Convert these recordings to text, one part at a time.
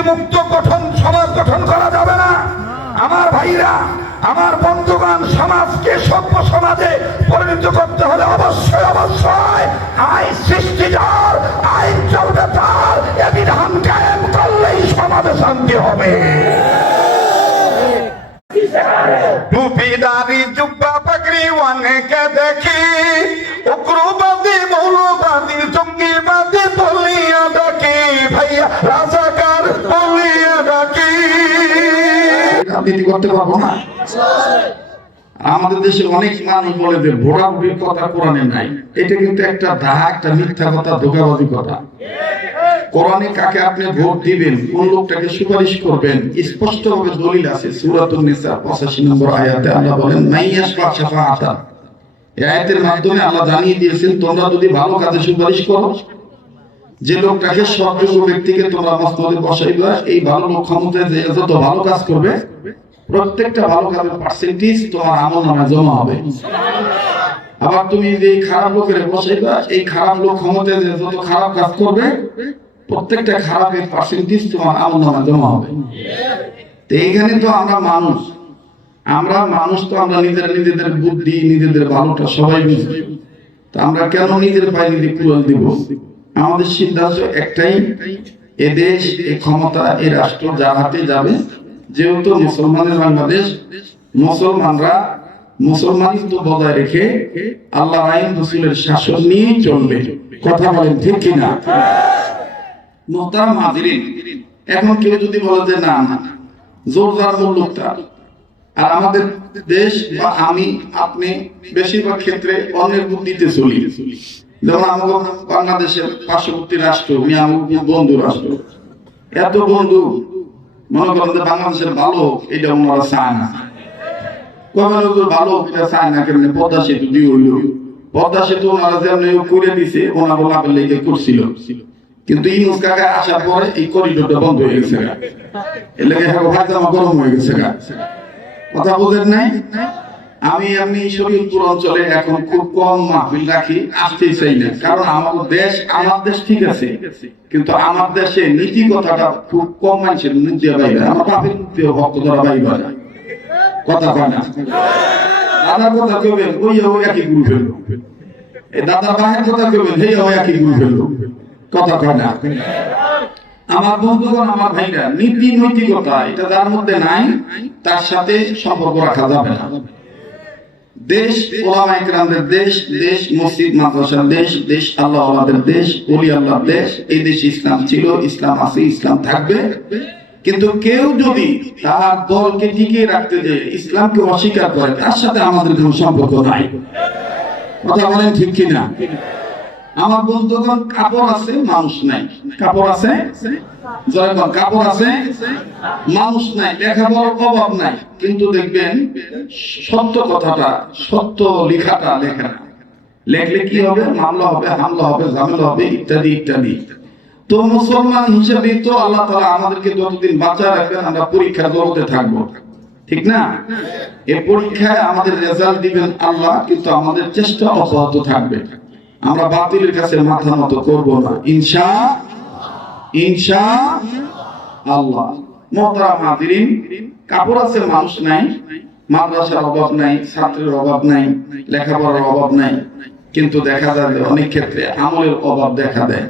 দুর্নীতিমুক্ত সমাজ গঠন করা যাবে না। আমার ভাইরা, আমার বন্ধুগণ, সমাজকে সভ্য সমাজে পরিণত করতে হলে অবশ্যই অবশ্যই আইন সৃষ্টি যার, আইন চলবে তার, এ বিধান কায়েম করলেই সমাজে শান্তি হবে। টুপিদারি জুব্বা পাগড়ি ওয়ানকে দেখি, উগ্রবাদী মৌলবাদী জঙ্গিবাদী বলিয়া ডাকি, ভাইয়া রাজাকার বলিয়া ডাকি। রাজনীতি করতে পারবো না। আমাদের দেশে অনেক মানুষ বলে যে ভোটাভুটির কথা কোরআনে নাই। এটা কিন্তু একটা একটা মিথ্যা কথা, ধোঁকাবাজি কথা। কোরআনে কাকে আপনি ভোট দিবেন, কোন লোকটাকে সুপারিশ করবেন, স্পষ্টভাবে দলিল আছে। সূরাতুন নিসা 85 নম্বর আয়াতে আল্লাহ বলেন মাইয়াশফা শাফাআতান। এই আয়াতের মাধ্যমে আল্লাহ জানিয়ে দিয়েছেন তোমরা যদি ভালো কাজে সুপারিশ করো, যে লোকটাকে সৎযোগ্য ব্যক্তিকে তোমরা মসনদে বসাইবা, এই ভালো লোক ক্ষমতায় যে যত ভালো কাজ করবে প্রত্যেকটা ভালো কাজের পার্সেন্টেজ তোমার আমলনামায় জমা হবে। আবার তুমি যে খারাপ লোকের বসাইবা, এই খারাপ লোক ক্ষমতায় যে যত খারাপ কাজ করবে প্রত্যেকটা খারাপের পার্সেন্টেজ তোমার আমলনামায় জমা হবে। তো এইখানে তো আমরা মানুষ তো আমরা নিজেদের বুদ্ধি, নিজেদের ভালোটা সবাই বুঝি। তো আমরা কেন নিজের পায়ে নিজে কুড়াল দিব? আমাদের সিদ্ধান্ত একটাই, এ দেশ, এ ক্ষমতা, এ রাষ্ট্র যার হাতে যাবে, যেহেতু মুসলমানের বাংলাদেশ, মুসলমানরা মুসলমানিত্ব বজায় রেখে আল্লাহ আইন রাসূলের শাসন নিয়ে চলবে। কথা বলেন ঠিক কিনা? মুহতারাম হাজিরিন, এখন কেউ যদি বলে যে না জোর যার মূল লোকটা, আর আমাদের দেশ বা আমি আপনি বেশিরভাগ ক্ষেত্রে অন্যের বুদ্ধিতে চলি। যেমন আমাদের বাংলাদেশের পার্শ্ববর্তী রাষ্ট্র, বন্ধু রাষ্ট্র, এত বন্ধু, মনে করেন যে বাংলাদেশের ভালো এটা ওনারা চায় না। ভালো এটা চায় না কেন? পদ্মা সেতু দিয়ে হইল, পদ্মা সেতু ওনারা যেমন করে দিছে, ওনারা লাভের লেগে করছিল, কিন্তু ইউনূস কাকা আসার পরে এই করিডোরটা বন্ধ হয়ে গেছে, এর লেগে ভাইজামা গরম হয়ে গেছে। কথা বোঝেন নাই? আমি শরীয়তপুর অঞ্চলে এখন খুব কম মাহফিল রাখি, আসতেই চাই না, কারণ আমার দেশ ঠিক আছে, কিন্তু আমার দেশে নীতি কথাটা খুব কম মানুষের মুখ দিয়ে বাইরে, আমার বাপের মুখ দিয়ে ভক্ত ধরা বাইরে। কথা কয় না? দাদার কথা কেবেন ওই একই গ্রুপ ফেললো, দাদার ভাইয়ের কথা কেবেন সেই একই গ্রুপ ফেললো। কথা কয় না? আমার বন্ধুগণ, আমার ভাইরা, নীতি নৈতিকতা এটা যার মধ্যে নাই তার সাথে সম্পর্ক রাখা যাবে না। দেশ ওলামায়ে কেরামদের দেশ, দেশ মসজিদ মাদ্রাসার দেশ, দেশ আল্লাহ ওয়ালাদের দেশ, ওলি আল্লাহর দেশ। এই দেশ ইসলাম ছিল, ইসলাম আছে, ইসলাম থাকবে। কিন্তু কেউ যদি তার দলকে টিকিয়ে রাখতে যে ইসলামকে অস্বীকার করে, তার সাথে আমাদের কোনো সম্পর্ক নাই। কথা বলেন ঠিক কিনা? আমার বন্ধুগণ, কাপড় আছে মানুষ নাই, কাপড় আছে কাপড় আছে মানুষ নাই, লেখাপড়ার অভাব নাই, কিন্তু দেখবেন সত্য কথাটা, সত্য লেখাটা লেখা না। লেখলে কি হবে? মামলা হবে, হামলা হবে, ঝামেলা হবে, ইত্যাদি ইত্যাদি। তো মুসলমান হিসেবে তো আল্লাহ তাআলা আমাদেরকে যতদিন বাঁচায় রাখবেন আমরা পরীক্ষা জগতে থাকবো, ঠিক না? এই পরীক্ষায় আমাদের রেজাল্ট দিবেন আল্লাহ, কিন্তু আমাদের চেষ্টা অব্যাহত থাকবে। আমরা বাতিলের কাছে মাথা নত করব না, ইনশাআল্লাহ। মুহতারাম হাজিরিন, কাপড় আছে মানুষ নাই, মাদ্রাসার অভাব নাই, ছাত্রের অভাব নাই, লেখাপড়ার অভাব নাই, কিন্তু দেখা যায় অনেক ক্ষেত্রে আমলের অভাব দেখা দেয়।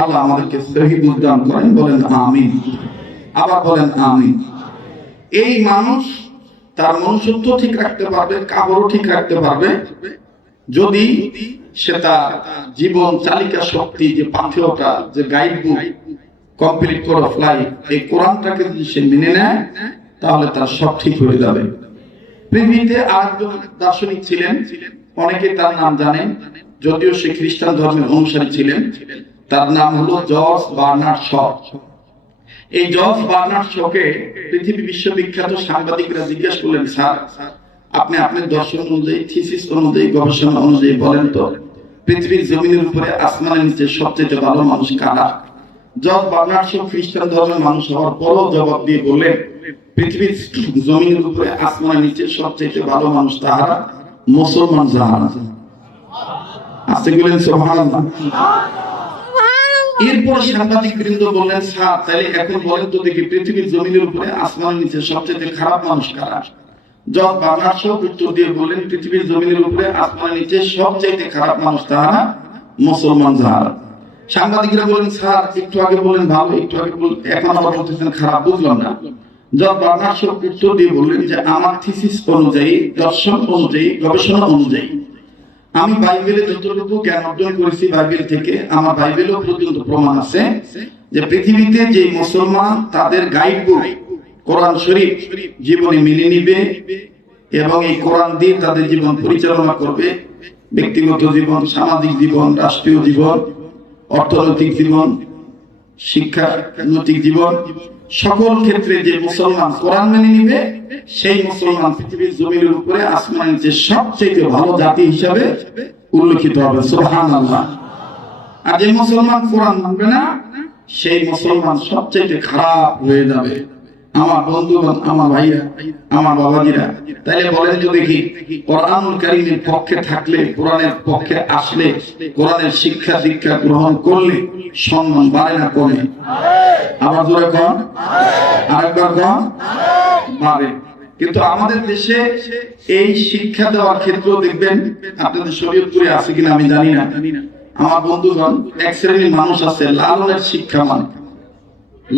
আল্লাহ আমাদেরকে সহি বুঝ দান করেন, বলেন আমিন। আবার বলেন আমিন। এই মানুষ তার মনুষ্যত্ব ঠিক রাখতে পারবে, কাপড়ও ঠিক রাখতে পারবে যদি সে তার জীবন চালিকা শক্তি, যে পাথেয়টা, যে গাইড বুক কমপ্লিট করে লাইফ, এই কোরআনটাকে যদি সে মেনে নেয়, তাহলে তার সব ঠিক হয়ে যাবে। পৃথিবীতে আরেকজন দার্শনিক ছিলেন, অনেকে তার নাম জানেন, যদিও সে খ্রিস্টান ধর্মের অনুসারী ছিলেন। তার নাম হলো জর্জ বার্নার্ড শ। এই জর্জ বার্নার্ড শকে পৃথিবী বিশ্ববিখ্যাত সাংবাদিকরা জিজ্ঞেস করলেন, স্যার আপনি আপনার দর্শন অনুযায়ী, থিসিস অনুযায়ী, গবেষণা অনুযায়ী বলেন তো পৃথিবীর জমিনের উপরে, আসমানের নিচে সবচেয়ে ভালো মানুষ কারা? জর্জ বার্নার্ড শ খ্রিস্টান ধর্মের মানুষ হওয়ার পরও জবাব দিয়ে বললেন, পৃথিবীর জমিনের উপরে, আসমানের নিচে সবচেয়ে ভালো মানুষ তাহারা মুসলমান যাহারা। আস্তে বলেন সুবহানাল্লাহ। এরপর সাংবাদিক বৃন্দ বললেন, স্যার তাহলে এখন বলেন তো দেখি পৃথিবীর জমিনের উপরে আসমানের নিচে সবচেয়ে খারাপ মানুষ কারা? জজ বার্নার্ড শো উত্তর দিয়ে বললেন, পৃথিবীর জমিনের উপরে আসমানের নিচে সবচেয়ে খারাপ মানুষ তারা মুসলমান যারা। সাংবাদিকরা বলেন, স্যার একটু আগে বলেন ভালো, একটু আগে বলেন, এখন আবার বলতেছেন খারাপ, বুঝলাম না। জজ বার্নার্ড শো উত্তর দিয়ে বললেন যে আমার থিসিস অনুযায়ী, দর্শন অনুযায়ী, গবেষণা অনুযায়ী আমি বাইবেলে যতটুকু জ্ঞান অর্জন করেছি বাইবেল থেকে, আমার বাইবেলেও পর্যন্ত প্রমাণ আছে যে পৃথিবীতে যে মুসলমান তাদের গাইড বই কোরআন শরীফ জীবনে মেনে নিবে এবং এই কোরআন দিয়ে তাদের জীবন পরিচালনা করবে, ব্যক্তিগত জীবন, সামাজিক জীবন, রাষ্ট্রীয় জীবন, অর্থনৈতিক জীবন, শিক্ষানৈতিক জীবন, সকল ক্ষেত্রে যে মুসলমান কোরআন মেনে নিবে সেই মুসলমান পৃথিবীর জমিনের উপরে আসমানের যে সবচেয়ে ভালো জাতি হিসাবে উল্লেখিত হবে। সুবহানাল্লাহ। আর যে মুসলমান কোরআন মানবে না সেই মুসলমান সবচেয়ে খারাপ হয়ে যাবে। আমার বন্ধুগণ, আমার ভাইরা, আমার বাবাজিরা, তাইলে বলেন তো দেখি কোরআনুল কারীমের পক্ষে থাকলে, কোরআনের পক্ষে আসলে, কোরআনের শিক্ষা দীক্ষা গ্রহণ করলে সম্মান বাড়ে না কমে? আমার জোরে কোন, আরেকবার কোন, বাড়ে। কিন্তু আমাদের দেশে এই শিক্ষা দেওয়ার ক্ষেত্রে দেখবেন, আপনাদের শরীয়তপুরে আছে কিনা আমি জানি না, আমার বন্ধুগণ এক শ্রেণীর মানুষ আছে লালনের শিক্ষা মানে,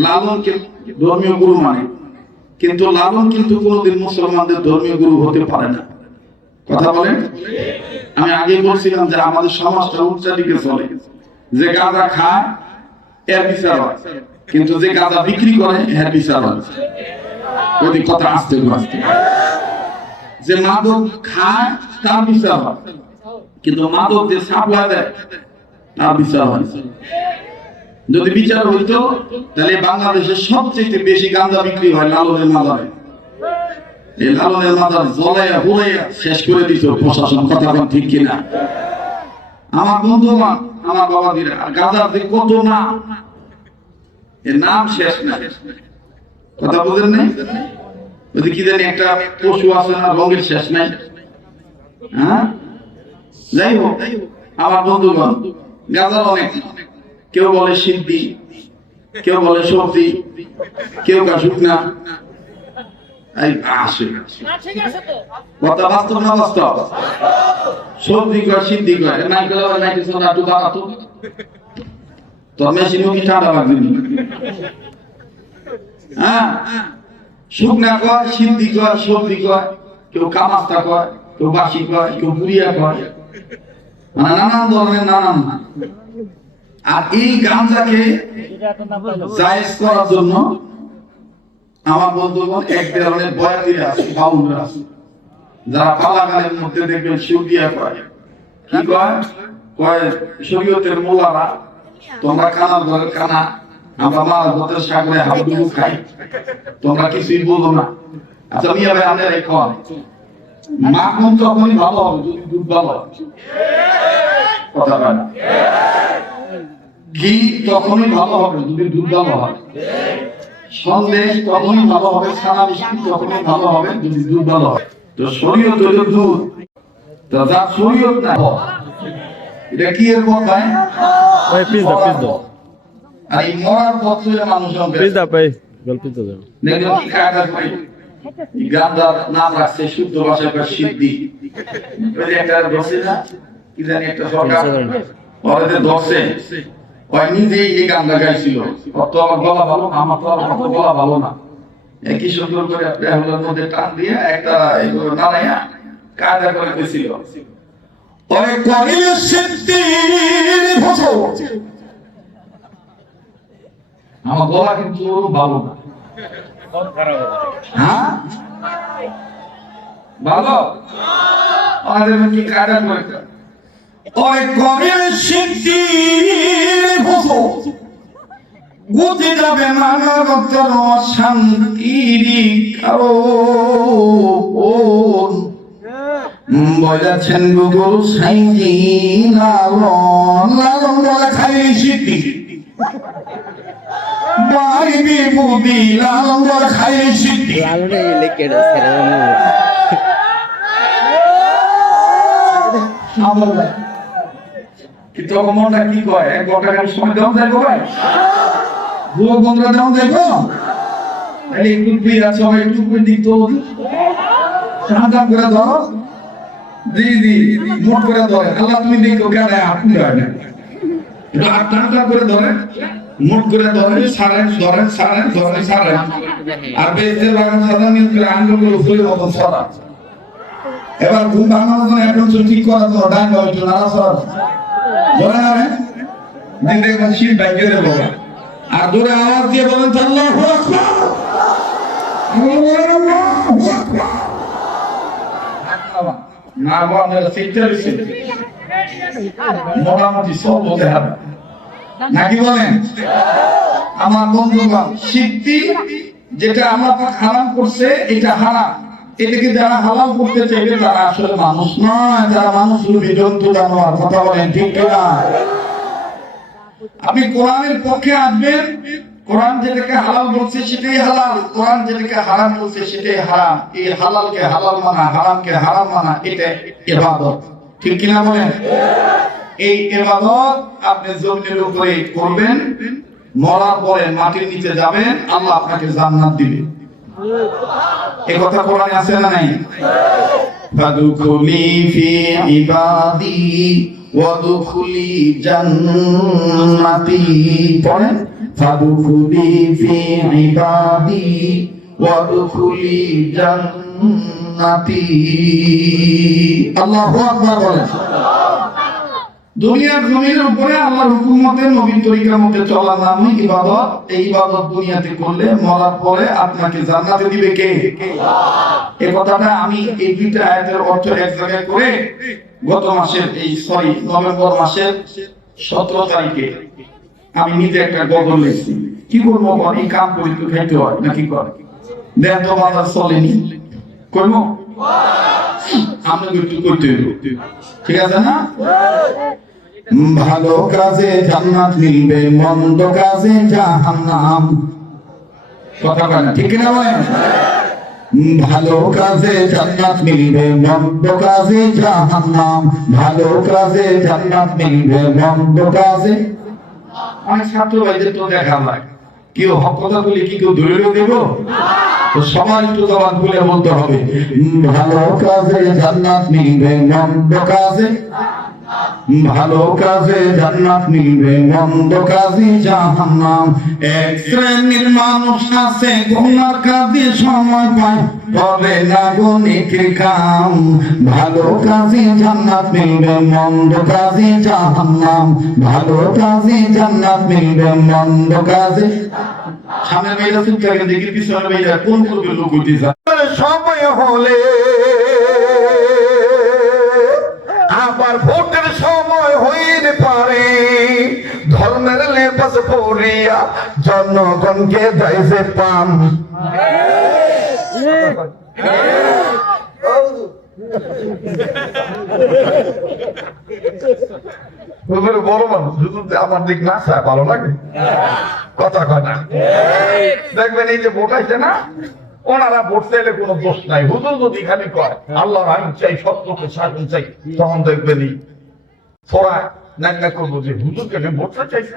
লালনকে ধর্মীয় গুরু মানে, কিন্তু লালন কিন্তু কোনোদিন মুসলমানদের ধর্মীয় গুরু হতে পারে না। কথা বলেন? আমি আগে বলছিলাম যে আমাদের সমাজটা উল্টা দিকে চলে, যে গাঁজা খায় এর বিচার হয়, কিন্তু যে গাঁজা বিক্রি করে এর বিচার হয়। ওই কথা আসতে আসতে, যে মাদক খায় তার বিচার হয়, কিন্তু মাদক যে সাপ্লাই দেয় তার বিচার হয়। যদি বিচার হইতো তাহলে বাংলাদেশের সবচেয়ে বেশি গাঁজা বিক্রি হয় লালনের মাজারে। এই লালনের মাজার জ্বলাইয়া হুড়াইয়া শেষ করে দিত প্রশাসন। কথা বলেন ঠিক কিনা? আমার বন্ধুগণ, আমার বাবাদিরা, গাঁজার যে কত নাম, এর নাম শেষ না। কথা বলেন নাই? ওই কি জানি একটা পশু আছে না, রঙের শেষ নাই। হ্যাঁ, যাই হোক আমার বন্ধুগণ, গাঁজার অনেক, কেউ বলে সিদ্ধি, কেউ বলে সবজি, কেউ বা শুকনা। কথা বাস্তব না বাস্তব? সবজি কয়, সিদ্ধি কয়, নাই কয় নাই কিছু না, একটু বাড়াতো তোর মেশিনও কি ঠান্ডা লাগবে? হ্যাঁ, শুকনা কয়, সিদ্ধি কয়, সবজি কয়, কেউ কামাস্তা কয়, কেউ বাসি কয়, কেউ বুড়িয়া কয়, মানে নানান ধরনের নানান। আর এই গাঁজাকে জায়েজ করার জন্য আমার বন্ধুগণ এক ধরনের বয়াতিরা আছে, বাউলরা আছে, যারা পালাগানের মধ্যে দেখবেন সুদিয়া কয়। কি কয়? কয় শরীয়তের মোল্লারা, তোমরা কানা ঘরের কানা, আমরা মাছ ভাতের সাগরে হাবুডুবু খাই, তোমরা কিছুই বলো না। আচ্ছা মিয়া ভাই, আমাদের এই কন মাখন তখনই ভালো হবে যদি দুধ ভালো হয়। কথা বলে ঘি তখনই ভালো হবে যদি দুধ ভালো হয়। সন্দেশ তখনই ভালো হবে, ছানা মিষ্টি তখনই ভালো হবে যদি দুধ ভালো হয়। তো শরীয়ত হলো দুধ, তো যা শরীয়ত না এটা কি এর পথ ভাই? ভাই পিজা পিজা। আর এই মরার পথ হলো মানুষ পিজা ভাই, গল্প তো দাও। দেখো কি কায়দা ভাই, এই গান্ধার নাম রাখছে শুদ্ধ ভাষায় কয় সিদ্ধি। ওই একটা বসে না কি জানি একটা সরকার ওরে দর্শে ওই নিজেই এই গান গাইছিল, অত আমার গলা ভালো, আমার তো আমার গলা ভালো না, একই সুন্দর করে প্রেমের মধ্যে টান দিয়ে একটা এগুলো নাড়াইয়া কায়দা করে দিয়েছিল। ওই করিল সিদ্ধির ভোজো, আমার গলা কিন্তু ভালো না। হ্যাঁ ভালো, আমাদের কি কায়দা করে ওই করিল সিদ্ধির ভোজো, গুতে যাবে মানবতার অশান্তির কারণ। বলেছেন গুরু সাইজি লালন, লালন বলে খাই সিদ্ধি, বাইবি বুবি লালন বলে খাই সিদ্ধি। কিন্তু মনটা কি কয়, এক ঘন্টা খালি সময় দেওয়া যায় ভাই, যুবক বন্ধুরা দেওয়া যায় গো, তাহলে একটু ফ্রি আছে, সবাই একটু দিক তো সাহায্য করে দাও, জি জি মোট করে ধরে, আল্লাহ তুমি দেখো কেন আপনি হয় না, একটু আটটা করে ধরে, মোট করে ধরে, সারেন ধরেন সারেন ধরেন সারেন, আর বেজে লাগান সাদা মিল করে আঙ্গুলগুলো ফুলে মতন সরা। এবার ঘুম ভাঙানোর জন্য এখন ঠিক করার জন্য ডান হয়তো নাড়া সরা ধরে না, দিন দেখবেন শীত বাইকে দেবো, আর ধরে আওয়াজ দিয়ে বলেন আল্লাহু আকবার, আল্লাহু আকবার। না গো আপনারা শিখতে রয়েছে মোটামুটি সব বলতে হবে নাকি বলেন? আমার বন্ধুগণ, শিখতি যেটা আল্লাহ পাক হারাম করছে এটা হারাম, এটাকে যারা হালাল করতে চাইবে তারা আসলে মানুষ নয়, যারা মানুষ রূপী জন্তু জানোয়ার। কথা বলেন ঠিক কিনা? আপনি কোরআনের পক্ষে আসবেন, কোরআন যেটাকে হালাল বলছে সেটাই হালাল, কোরআন যেটাকে হারাম বলছে সেটাই হারাম। এই হালালকে হালাল মানা, হারামকে হারাম মানা, এটা ইবাদত। ঠিক কিনা বলেন? এই ইবাদত আপনি জমিনের উপরে করবেন, মরার পরে মাটির নিচে যাবেন, আল্লাহ আপনাকে জান্নাত দিবে। এই কথা কোরআনে আছে না নাই? ফাদুখুলি ফি ইবাদি ওয়াদখুলি জান্নাতি, পড়েন ফাদুখুলি ফি ইবাদি ওয়াদখুলি জান্নাতি। আল্লাহু আকবার বলেন। দুনিয়ার জমির উপরে আল্লাহর হুকুমতে নবীর তরিকার মধ্যে চলার নামই ইবাদত। এই ইবাদত দুনিয়াতে করলে মরার পরে আপনাকে জান্নাতে দিবে কে? এই কথাটা আমি এই দুইটা আয়াতের অর্থ এক জায়গায় করে গত মাসের নভেম্বর মাসের 17 তারিখে আমি নিজে একটা গজল লিখছি। কি করবো, এই কাম করে তো খাইতে হয় নাকি কর, দেন তো বাজার চলেনি, করবো আমরা একটু করতে হইব, ঠিক আছে না? ভালো কাজে জান্নাত মিলবে, মন্দ কাজে জাহান্নাম। কথা বলেন ঠিক কিনা বলেন? ভালো কাজে জান্নাত মিলবে, মন্দ কাজে জাহান্নাম। ভালো কাজে জান্নাত মিলবে, মন্দ কাজে। অনেক ছাত্র ভাইদের তো দেখা যায় কেউ হক কথা বলে কি কেউ ধরে দেব, তো সবাই একটু জবান খুলে বলতে হবে, ভালো কাজে জান্নাত মিলবে, মন্দ কাজে। ভালো কাজে জান্নাত মিলবে, মন্দ কাজে জাহান্নাম। এক শ্রেণীর মানুষ আছে গুনার কাজে সময় পায়, তবে না গণিতের কাম। ভালো কাজে জান্নাত মিলবে, মন্দ কাজে জাহান্নাম। ভালো কাজে জান্নাত মিলবে, মন্দ কাজে। সামনে মেয়েরা চুপ থাকে, দেখি পিছনে মেয়েরা কোন করবে লোক উঠে যায়। সময় হলে আবার ভোটের সময় হইতে পারে, ধর্মের লেবাস পরিয়া জনগণকে দেয় যে পান। বড় মানুষ আমার দিক না চায় ভালো লাগে, কথা কথা দেখবেন এই যে ভোট আছে না, ওনারা ভোট চাইলে কোনো দোষ নাই। হুজুর যদি খালি কয় আল্লাহর আইন চাই, সত্যকে শাসন চাই, তখন দেখবেন ফোরা নাঙ্গা করবো যে হুজুর কেন ভোটটা চাইছে,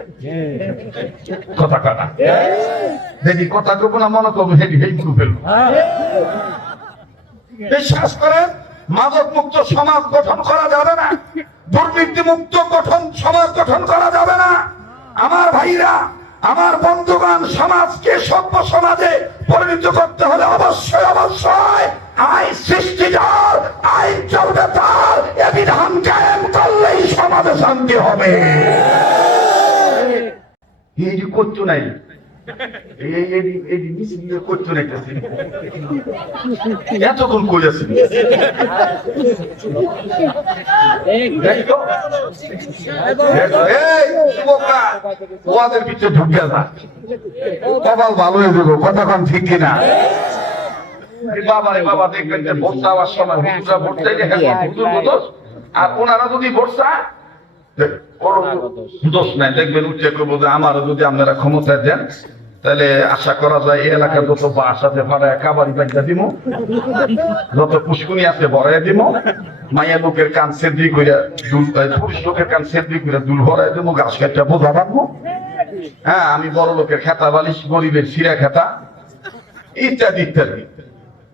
কথা কাটা দেখি কথা করবো না, মনে করবো হেঁটে হেঁটে ফেলবো। বিশ্বাস করেন, মাদক মুক্ত সমাজ গঠন করা যাবে না, দুর্নীতি মুক্ত সমাজ গঠন করা যাবে না। আমার ভাইরা, আমার বন্ধুগণ, সমাজকে সভ্য সমাজে পরিণত করতে হলে অবশ্যই অবশ্যই আইন সৃষ্টি যার, আইন চলবে তার, এ বিধান কায়েম করলেই সমাজে শান্তি হবে। এই যে করতো নাই, এতক্ষণ কই আছে ওদের ভিতরে ঢুকে যা, কপাল ভালো হয়ে যাবো, কতক্ষণ ঠিক কিনা? বাবা রে বাবা, দেখবেন যে ভোট চাওয়ার সময় হুজুরা ভোট চাইলে আর ওনারা যদি ভোট চায় দোষ নাই, দেখবেন উচ্চে করবো যে আমারও যদি আপনারা ক্ষমতা দেন তাহলে আশা করা যায় এই এলাকার যত বাস আছে ভাড়ায় কাবারি বাচ্চা দিব, যত পুষ্কুনি আছে ভরাই দিব, মাইয়া লোকের কান সেদ্রি করে পুরুষ লোকের কান সেদ্রি করে দুল ভরাই দেবো, গাছ কাটটা বোঝা রাখবো। হ্যাঁ, আমি বড় লোকের খেতা বালিশ, গরিবের সিরা খেতা, ইত্যাদি ইত্যাদি।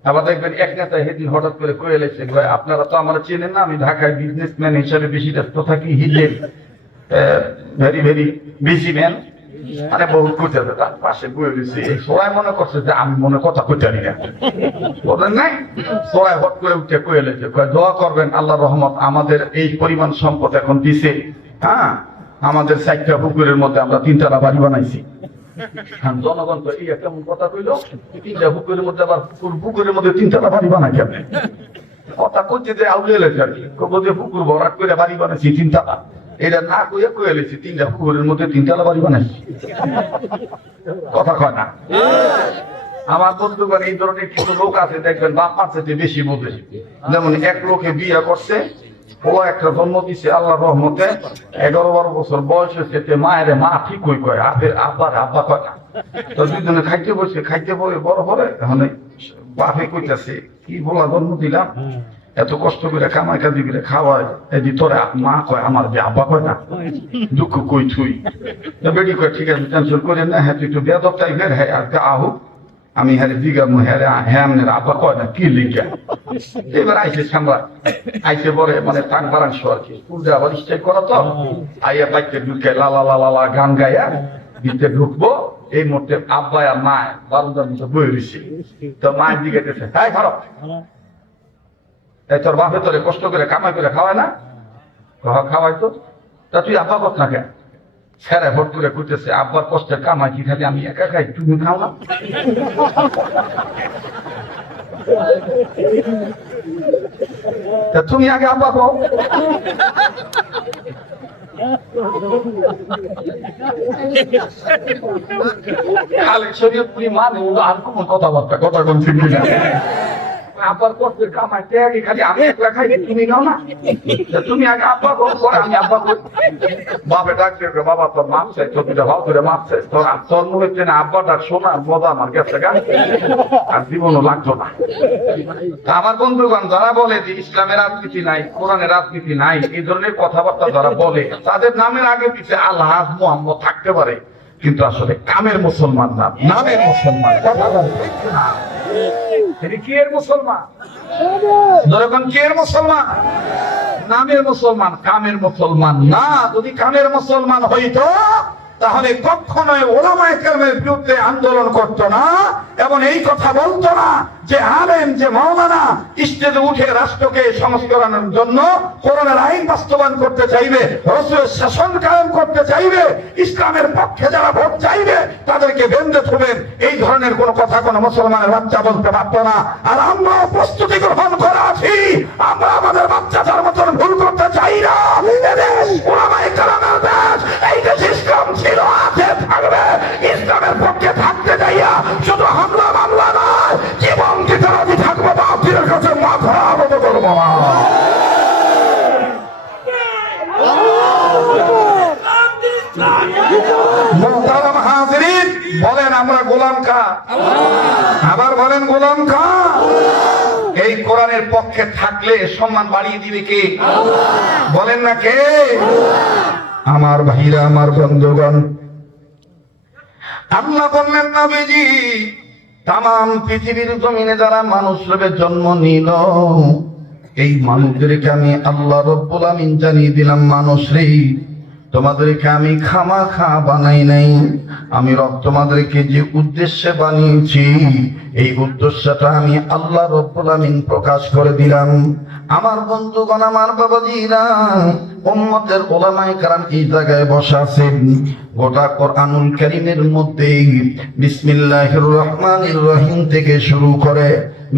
আবার দেখবেন এক নেতা সেদিন হঠাৎ করে কয়ে এলেছে, আপনারা তো আমার চেনেন না, আমি ঢাকায় বিজনেসম্যান হিসাবে বেশি ব্যস্ত থাকি, হিলের ভেরি ভেরি বিজি ম্যান, মানে বহুত করতে হবে। তার পাশে বয়ে দিচ্ছে, সবাই মনে করছে যে আমি মনে কথা কইতে না, বলেন নাই, সবাই হট করে উঠে কয়ে এলেছে, দোয়া করবেন আল্লাহ রহমত, আমাদের এই পরিমাণ সম্পদ এখন দিছে, হ্যাঁ আমাদের 4টা পুকুরের মধ্যে আমরা 3তলা বাড়ি বানাইছি। জনগণ তো এই কেমন কথা কইল, 3টা পুকুরের মধ্যে আবার পুকুরের মধ্যে 3তলা বাড়ি বানাই কেমন কথা কইতে যে আউলে লেছে আর কি, যে পুকুর ভরাট করে বাড়ি বানাইছি 3তলা, এটা না কইয়া কয়ে এলেছি 3টা পুকুরের মধ্যে 3তলা বাড়ি বানাইছি, কথা কয় না। আমার বন্ধুগণ এই ধরনের কিছু লোক আছে দেখবেন বাপ মার চাইতে বেশি বোঝে। যেমন এক লোকে বিয়ে করছে, ও একটা জন্ম দিছে আল্লাহর রহমতে, 11-12 বছর বয়স হয়েছে, মায়ের মা ঠিক হই কয়, আব্বার আব্বা কয় না। তো দুজনে খাইতে বসে, খাইতে বসে বড় পরে এখন বাপে কইতাছে, কি বলা জন্ম দিলাম, এত কষ্ট করে কামাই কাজি করে খাওয়ায়, এদি তোরা মা কয় আমার যে আব্বা কয় না, দুঃখ কই থুই। বেটি কয় ঠিক আছে টেনশন করে না, হ্যাঁ তুই একটু বেদব টাইপের, হ্যাঁ আর আহু আমি হ্যাঁ জিগামু, হ্যাঁ হ্যাঁ আপনার আব্বা কয় না, কি লিখা। এবার আইসে সামরা, আইসে পরে মানে টান বারাংশ আর কি, পূজা আবার স্টাইল করা তো, আইয়া বাইতে ঢুকে লালা লালা গান গাইয়া ভিতরে ঢুকবো, এই মুহূর্তে আব্বা আর মা বারোটার মতো বই রয়েছে। তো মায়ের দিকে গেছে, হ্যাঁ খারাপ, তোর বাপে তোরে কষ্ট করে কামাই করে খাওয়ায় না, খাওয়াই তো, তা তুই আব্বা কর না কেন? ছেড়ে ভোট করে করতেছে, আব্বার কষ্টের কামাই কি খালি আমি একা খাই, তুমি খাও না? তুমি আগে আব্বা খাও। খালি শরীয়তপুরি মানে আর কোন কথাবার্তা, কথা কোন ঠিক না। আব্বার কষ্টের কামাই আগে খালি আমি একলা খাই, তুমি খাও না? তুমি আগে আব্বা কর, পরে আমি আব্বা করি। বাপে ডাক দেবে, বাবা তোর মাপ চাই, তোর দুটা ভাব ধরে মাপ চাই, তোর মুখের চেনে আব্বা ডাক শোনা মজা আমার গেছে গা, আর জীবনও লাগতো না। আমার বন্ধুগণ যারা বলে যে ইসলামের রাজনীতি নাই, কোরআনের রাজনীতি নাই, এই ধরনের কথাবার্তা যারা বলে, তাদের নামের আগে পিছিয়ে আল্লাহ মুহাম্মদ থাকতে পারে, কিন্তু আসলে কামের মুসলমান না, নামের মুসলমান। কথা বলতে কি এর মুসলমান? যখন কি এর মুসলমান? নামের মুসলমান, কামের মুসলমান না। যদি কামের মুসলমান হইতো তাহলে কখনোই ওলামায়ে কেরামের বিরুদ্ধে আন্দোলন করত না এবং এই কথা বলতো না যে আলেম, যে মাওলানা স্টেজে উঠে রাষ্ট্রকে সংস্করণের জন্য কোরআনের আইন বাস্তবায়ন করতে চাইবে, রাসূলের শাসন কায়েম করতে চাইবে, ইসলামের পক্ষে যারা ভোট চাইবে তাদেরকে বেঁধে থুবেন, এই ধরনের কোন কথা কোন মুসলমানের বাচ্চা বলতে পারতো না। আর আমরা প্রস্তুতি গ্রহণ করে আছি, আমরা আমাদের বাচ্চাদের মতন ভুল করতে চাই না। এদেশ ওলামায়ে কেরামের দেশ, এই দেশ ইসলাম ছিল, আছে, থাকবে। ইসলামের পক্ষে থাকতে চাইয়া শুধু হামলা মামলা নয়, জীবন দিতে রাজি থাকবো, বাতিলের কাছে মাথা নত করবো না। মুহতারাম হাজিরিন, বলেন আমরা গোলাম কা? আবার বলেন গোলাম কা? এই কোরআনের পক্ষে থাকলে সম্মান বাড়িয়ে দিবে কে? বলেন না কে? আমার ভাইরা, আমার বন্ধুগণ, আল্লাহ বললেন নবীজি তাম পৃথিবীর জমিনে যারা মানুষ রূপে জন্ম নিল, এই মানুষদেরকে আমি আল্লাহ রব্বুল আমিন জানিয়ে দিলাম, মানুষ রে তোমাদেরকে আমি খামাখা বানাই নাই, আমি তোমাদেরকে যে উদ্দেশ্যে বানিয়েছি এই উদ্দেশ্যটা আমি আল্লাহ রব্বুল আমিন প্রকাশ করে দিলাম। আমার বন্ধুগণ, আমার বাবাজিরা, উম্মতের উলামায়ে কেরাম এই জায়গায় বসা আছেন। গোটা কোরআনুল কারীমের মধ্যে বিসমিল্লাহির রহমানির রহিম থেকে শুরু করে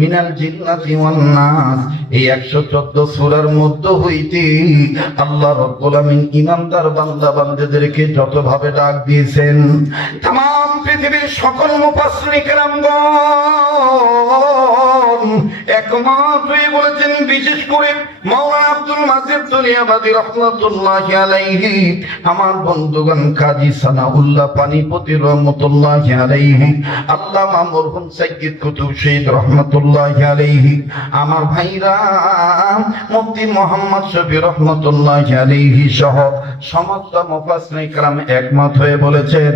মিনাল জিন্নাতি ওয়ান নাস, এই 114 সূরার মধ্যে হইতে আল্লাহ রাব্বুল আমিন ইমানদার বান্দা বান্দীদেরকে যতভাবে ডাক দিয়েছেন, तमाम পৃথিবীর সকল মুফাসসিরিন কেরামগণ এক একমত হয়ে বলেছেন, বিশেষ করে মাওলানা আব্দুল মাজিদ দুনিয়াবাদী রাহমাতুল্লাহি আলাইহি, আমার বন্ধুগণ কাজী সানাউল্লাহ পানিপতি রহমাতুল্লাহি আলাইহি, আল্লামা মরহুম সাইয়্যিদ কুতুব শহীদ রহমাতুল্লাহি আলাইহি, আমার ভাইরা মুফতি মুহাম্মদ শফি রহমাতুল্লাহি আলাইহি সহ সমস্ত মুফাসসিরিন کرام একমত হয়ে বলেছেন,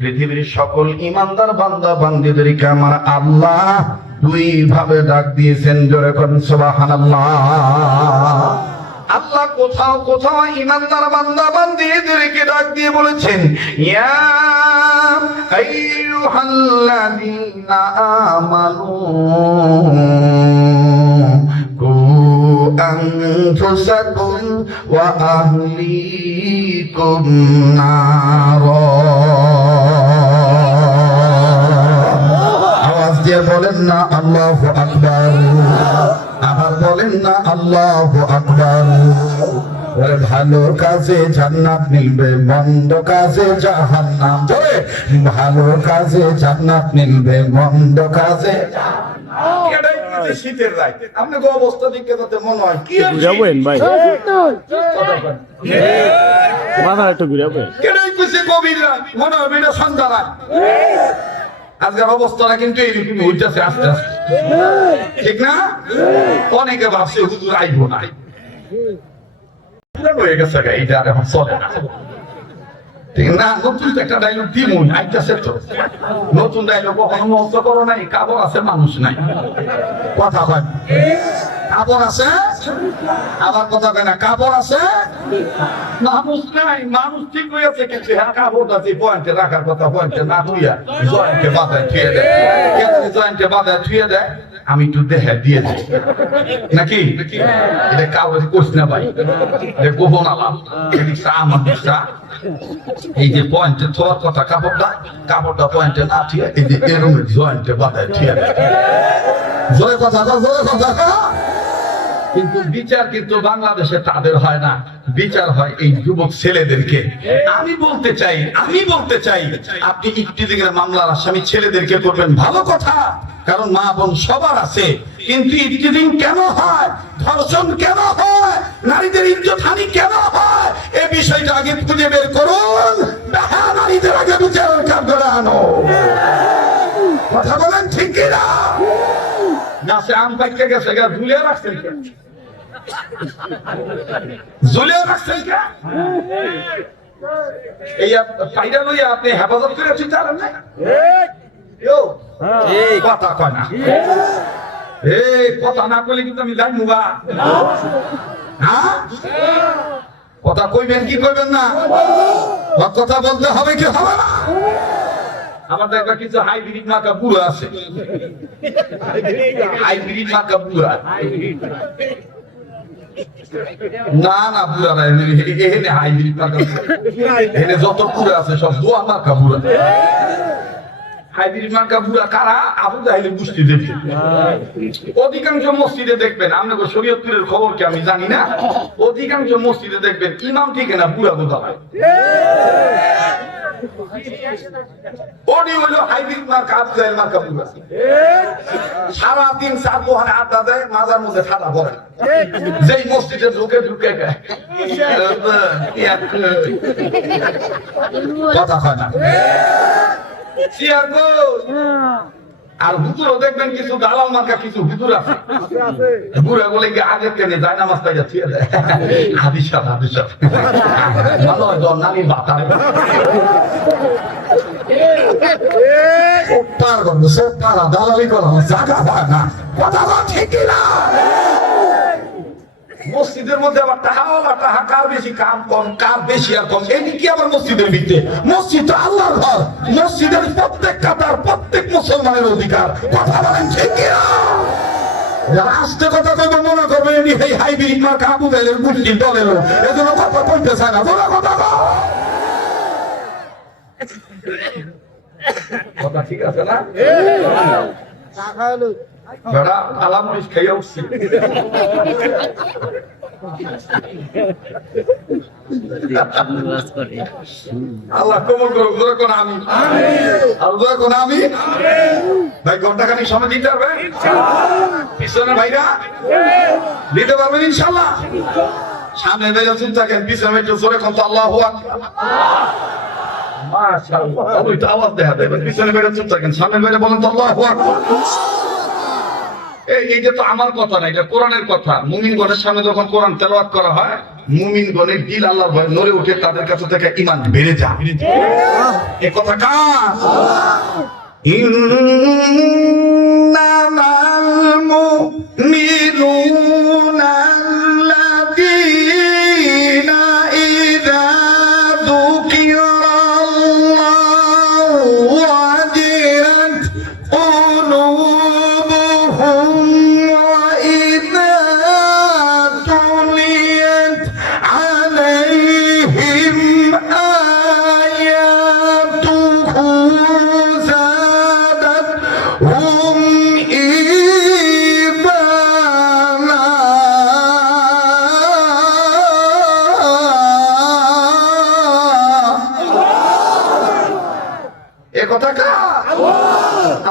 পৃথিবীর সকল ঈমানদার বান্দা বান্দীদেরকে আমার আল্লাহ দুই ভাবে ডাক দিয়েছেন। জোরে করুন সুবহানাল্লাহ। আল্লাহ কোথাও কোথাও ঈমানদার বান্দা বান্দীদেরকে ডাক দিয়ে বলেছেন, ইয়া আইয়ুহাল্লাযীনা আমানু কু আনফুসাকুম ওয়া আহলিকুম নারা। আওয়াজ দিয়ে বলেন না আল্লাহু আকবার, আবার বলেন না আল্লাহু আকবার। ভালো কাজে জান্নাত মিলবে, মন্দ কাজে জাহান্নাম। জোরে, ভালো কাজে জান্নাত মিলবে, মন্দ কাজে শীতের রাত। আপনাকে অবস্থা দিকে তাতে মনে হয় কি ঘুরাবেন ভাই, মাথা একটু ঘুরাবেন। কেডাই কইছে গভীর রাত, মনে হবে এটা সন্ধ্যা রাত। আজকের অবস্থাটা কিন্তু এইরকম হইতেছে আস্তে আস্তে, ঠিক না? অনেকে ভাবছে হুজুর আইবো না, পুরানো হয়ে গেছে এইটা আর এখন চলে না, ঠিক না? নতুন একটা ডায়লগ দিমুন আইতাছে তো, নতুন ডায়লগ কখনো মুখস্থ করো নাই, কাবর আছে মানুষ নাই। কথা কয় কাবর আছে, আবার কথা কয় না কাবর আছে মানুষ নাই। মানুষ ঠিক হয়েছে, কিন্তু হ্যাঁ কাবরটা যে পয়েন্টে রাখার কথা পয়েন্টে না থুইয়া জয়েন্টে বাধায় থুয়ে দেয়। কেন জয়েন্টে বাধায় থুয়ে দেয়? আমি একটু দেহে দিয়ে দিই নাকি, এটা কাউকে কোস না ভাই, এটা গোপন আলাপ, এটা আমার দিকটা। এই যে পয়েন্টে থোয়ার কথা কাপড়টা পয়েন্টে না ঠিক, এই যে এরকম জয়েন্টে বাধায় ঠিক জোরে কথা জোরে কথা। কিন্তু বিচার কিন্তু বাংলাদেশে তাদের হয় না, বিচার হয় এই যুবক ছেলেদেরকে। আমি বলতে চাই আপনি ইফতিজিংয়ের মামলার আসামি ছেলেদেরকে করবেন, ভালো কথা, কারণ মা বোন সবার আছে। কিন্তু ইফতিজিং কেন হয়, ধর্ষণ কেন হয়, নারীদের ইজ্জতহানি কেন হয়, এই বিষয়টা আগে খুঁজে বের করুন। নারীদের আগে বিচারের কাঠগড়ায় আনো। কথা বলেন ঠিক কিনা? গাছে আম পাইতে গেছে, ঝুলিয়ে রাখছেন কেন? ঝুলিয়ে রাখছেন কেন? এই ফাইদা লইয়া আপনি হেফাজত করে চিন্তালেন না? কথা কয় না, এই কথা না করলে কিন্তু আমি জানি মুগা। হ্যাঁ, কথা কইবেন কি কইবেন না? কথা বলতে হবে কি হবে না? আমার দেখবা কিছু হাইব্রিড মার্কা বুড়ো আছে, হাইব্রিড মার্কা বুড়া না না বুড়া না, এখানে হাইব্রিড মার্কা, এখানে যত বুড়া আছে সব দোয়া মার্কা বুড়া। হাইব্রিড মার্কা বুড়া কারা? আবু জাহেলের গোষ্ঠী দেখবেন, অধিকাংশ মসজিদে দেখবেন। আপনাকে শরীয়তপুরের খবর কি আমি জানি না, অধিকাংশ মসজিদে দেখবেন ইমাম ঠিক না বুড়া বোঝা হয়। সারাদিন চার পোহানে আড্ডা দেয়, মাজার মধ্যে ঠাডা পড়ে, যেই মসজিদে ঢুকে ঢুকে কথা হয় না। আর হুজুরও দেখবেন কিছু দালাল মার্কা কিছু হুজুর আছে, বুড়া বলে আগে কেনে যায় নামাজ পাইয়া থিয়ে দেয়। হাদিসাত ভালো হয় নানি বাতারে দালালি করা জায়গা পায় না। কথা ঠিক না? মসজিদের মধ্যে আবার টাকা কার বেশি কাম কম, কার বেশি আর কম, এই কি আবার মসজিদের ভিতরে? মসজিদ তো আল্লাহর ঘর, মসজিদের প্রত্যেকটা তার প্রত্যেক মুসলমানের অধিকার। কথা বলেন ঠিক কিনা? রাষ্ট্রে কথা কইব মনে করবেন এই হাইব্রিড মার্কা আবু জাহেলের গোষ্ঠীর দলের লোক, এজন্য কথা বলতে চায় না। বলা কথা কথা ঠিক আছে না? বেড়া আলাম খাইয়া উঠছি। আল্লাহ কবুল করুক। আমি ভাই ঘন্টাখানি সময় দিতে পারবে পিছনের ভাইরা দিতে পারবেন ইনশাল্লাহ সামনে বেজা চুপ থাকেন পিছনে একটু জোরে কত আল্লাহু আকবার মাশাআল্লাহ ওই তো আওয়াজ দেখা দেবেন পিছনে বেজা চুপ থাকেন সামনে বেজা বলেন তো আল্লাহু আকবার এইটা তো আমার কথা না এটা কোরআনের কথা মুমিনগণের সামনে যখন কোরআন তেলাওয়াত করা হয় মুমিনগণের দিল আল্লাহর ভয়ে নড়ে উঠে তাদের কাছে থেকে ঈমান বেড়ে যায় এই কথা কার ইন্নামাল মুমিনুনা আল্লাযীনা ইযা যুকিরাল্লাহু ওয়াজিলাত قلوبهم وإذا تليت عليهم آياته زادتهم إيمانا এ কথা কার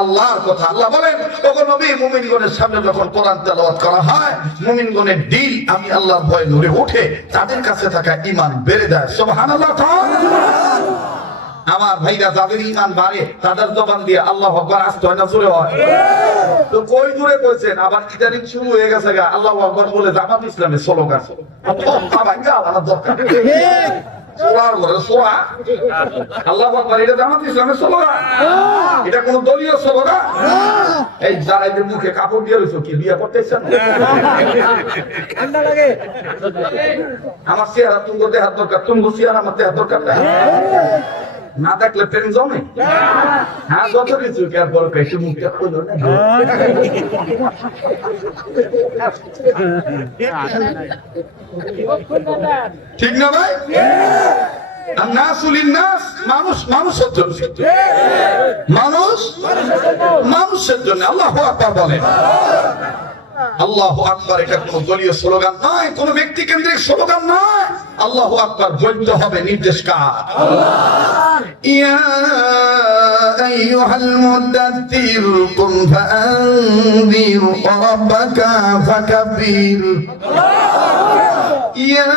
আল্লাহর কথা আল্লাহ বলেন ওগো নবী মুমিনগণের সামনে যখন কোরআন তেলাওয়াত করা হয় মুমিনগণের দিল আমি আল্লাহর ভয়ে নড়ে ওঠে তাদের কাছে থাকা ঈমান বেড়ে যায় সুবহানাল্লাহ আমার ভাইরা যাদের ঈমান বাড়ে তাদের জবান দিয়ে আল্লাহু আকবার আসতে হয় না জোরে হয় তো কই দূরে কইছেন আবার ইদানিং শুরু হয়ে গেছে গা আল্লাহু আকবার বলে জামাত ইসলামের স্লোগান ভাঙ্গা আলাদা দরকার সোরার ঘরে সোরা আল্লাহু আকবার এটা জামাত ইসলামের স্লোগান এটা কোন দলীয় স্লোগান এই যারা এদের মুখে কাপড় দিয়ে রইছো কি বিয়ে করতেছেন ঠান্ডা লাগে আমার চেহারা তুমি দেখার দরকার তুমি চেহারা আমার দেখার দরকার না দেখলে প্রেম জমে হ্যাঁ যত কিছু কেয়ার বড় কেসে মুখটা খুলো না ঠিক না ভাই মানুষ মানুষের জন্য মানুষ মানুষের জন্য আল্লাহু আকবার বলেন আল্লাহু আকবার এটা কোন দলীয় স্লোগান নয় কোন ব্যক্তি কেন্দ্রিক স্লোগান নয় আল্লাহু আকবার বলতে হবে নির্দেশ কার ইয়া আইয়ুহাল মুদাথথির কুম ফাআনযির রাব্বাকা ফাকাব্বির ইয়া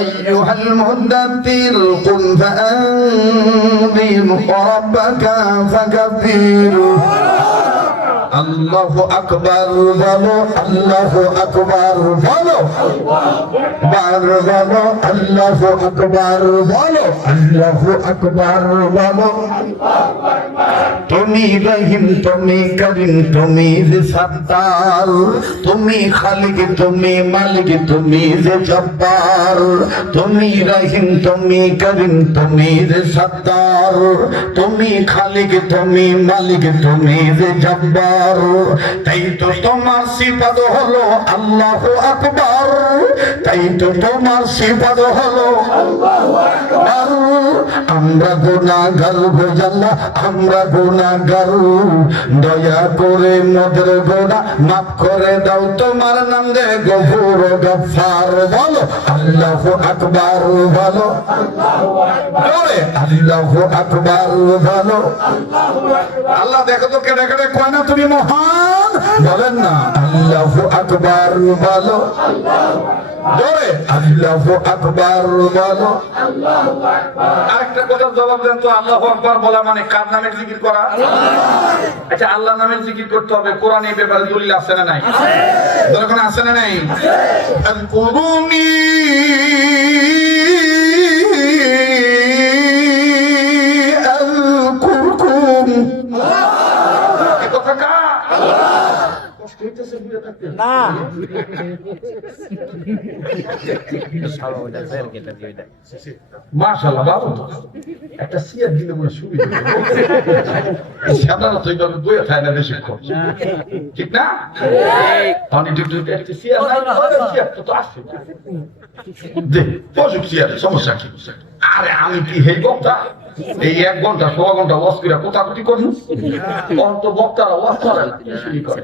আইয়ুহাল মুদাথথির কুম ফাআনযির রাব্বাকা ফাকাব্বির আল্লাহু আকবার বলো আল্লাহু আকবার বলো বার বলো আল্লাহু আকবার বলো আল্লাহু আকবার বলো তুমি রহিম তুমি করিম তুমি যে সত্তার তুমি খালিক তুমি মালিক তুমি যে জব্বার তুমি রহিম তুমি করিম তুমি যে সত্তার তুমি খালিক তুমি মালিক তুমি যে জব্বার তাই তো তোমার সিফাত হলো আল্লাহু আকবার তাই তো তোমার সিফাত হলো আল্লাহু আকবার আমরা গুনাহগার গো আল্লাহ আমরা গুনাহগার দয়া করে মোদের গুনাহ maaf করে দাও তোমার নাম দে গফুর গফফার বলো আল্লাহু আকবার বলো আল্লাহু আকবার আল্লাহু আকবার বলো আল্লাহু আকবার আল্লাহ দেখো তো কেডা কেডা কয় না তুমি মহান বলেন না আল্লাহু আকবার বলো আল্লাহু জোরে আল্লাহু আকবার বলো আল্লাহু আকবার আরেকটা কথার জবাব দেন তো আল্লাহু আকবার বলা মানে কার নামের জিকির করা আল্লাহ আচ্ছা আল্লাহর নামের জিকির করতে হবে কোরআনে এই ব্যাপারে দলিল আছে না নাই আছে দরকার আছে না নাই আযকুরুনি আযকুরকুম এই কথা কা কষ্ট হইতেছে বুঝে থাকতে না মাশাআল্লাহ বাবু একটা সিয়ার দিলে মনে শুরু সাধারণত তো এইভাবে বইয়ে খায় না বেশি ঠিক না আমি একটা সিয়ার সিয়ার তো আসছে দে পজুক সিয়ার সমস্যা কি আরে আমি কি হে বক্তা এই 1 ঘন্টা 1.5 ঘন্টা ওয়াজ করে কোথাকুটি করব অন্ত বক্তারা ওয়াজ করে না শুনি করে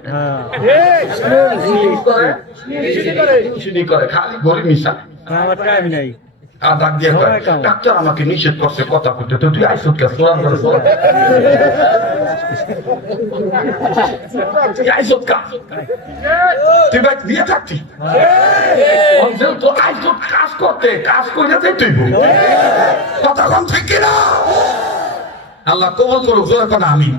শুনি করে খালি গরিব মিশা আমার টাইম নাই আর ডাক দিয়ে কয়, ডাক্তার আমাকে নিষেধ করছে কথা বলতে, তো তুই আইসুত কে সোলার করে সোলার তুই আইসুত কা তুই ভাই দিয়ে থাকতি তো আইসুত কাজ করতে কাজ করে তুই কথা কম থেকে না আল্লাহ কবুল করুক জোরে কোন আমিন।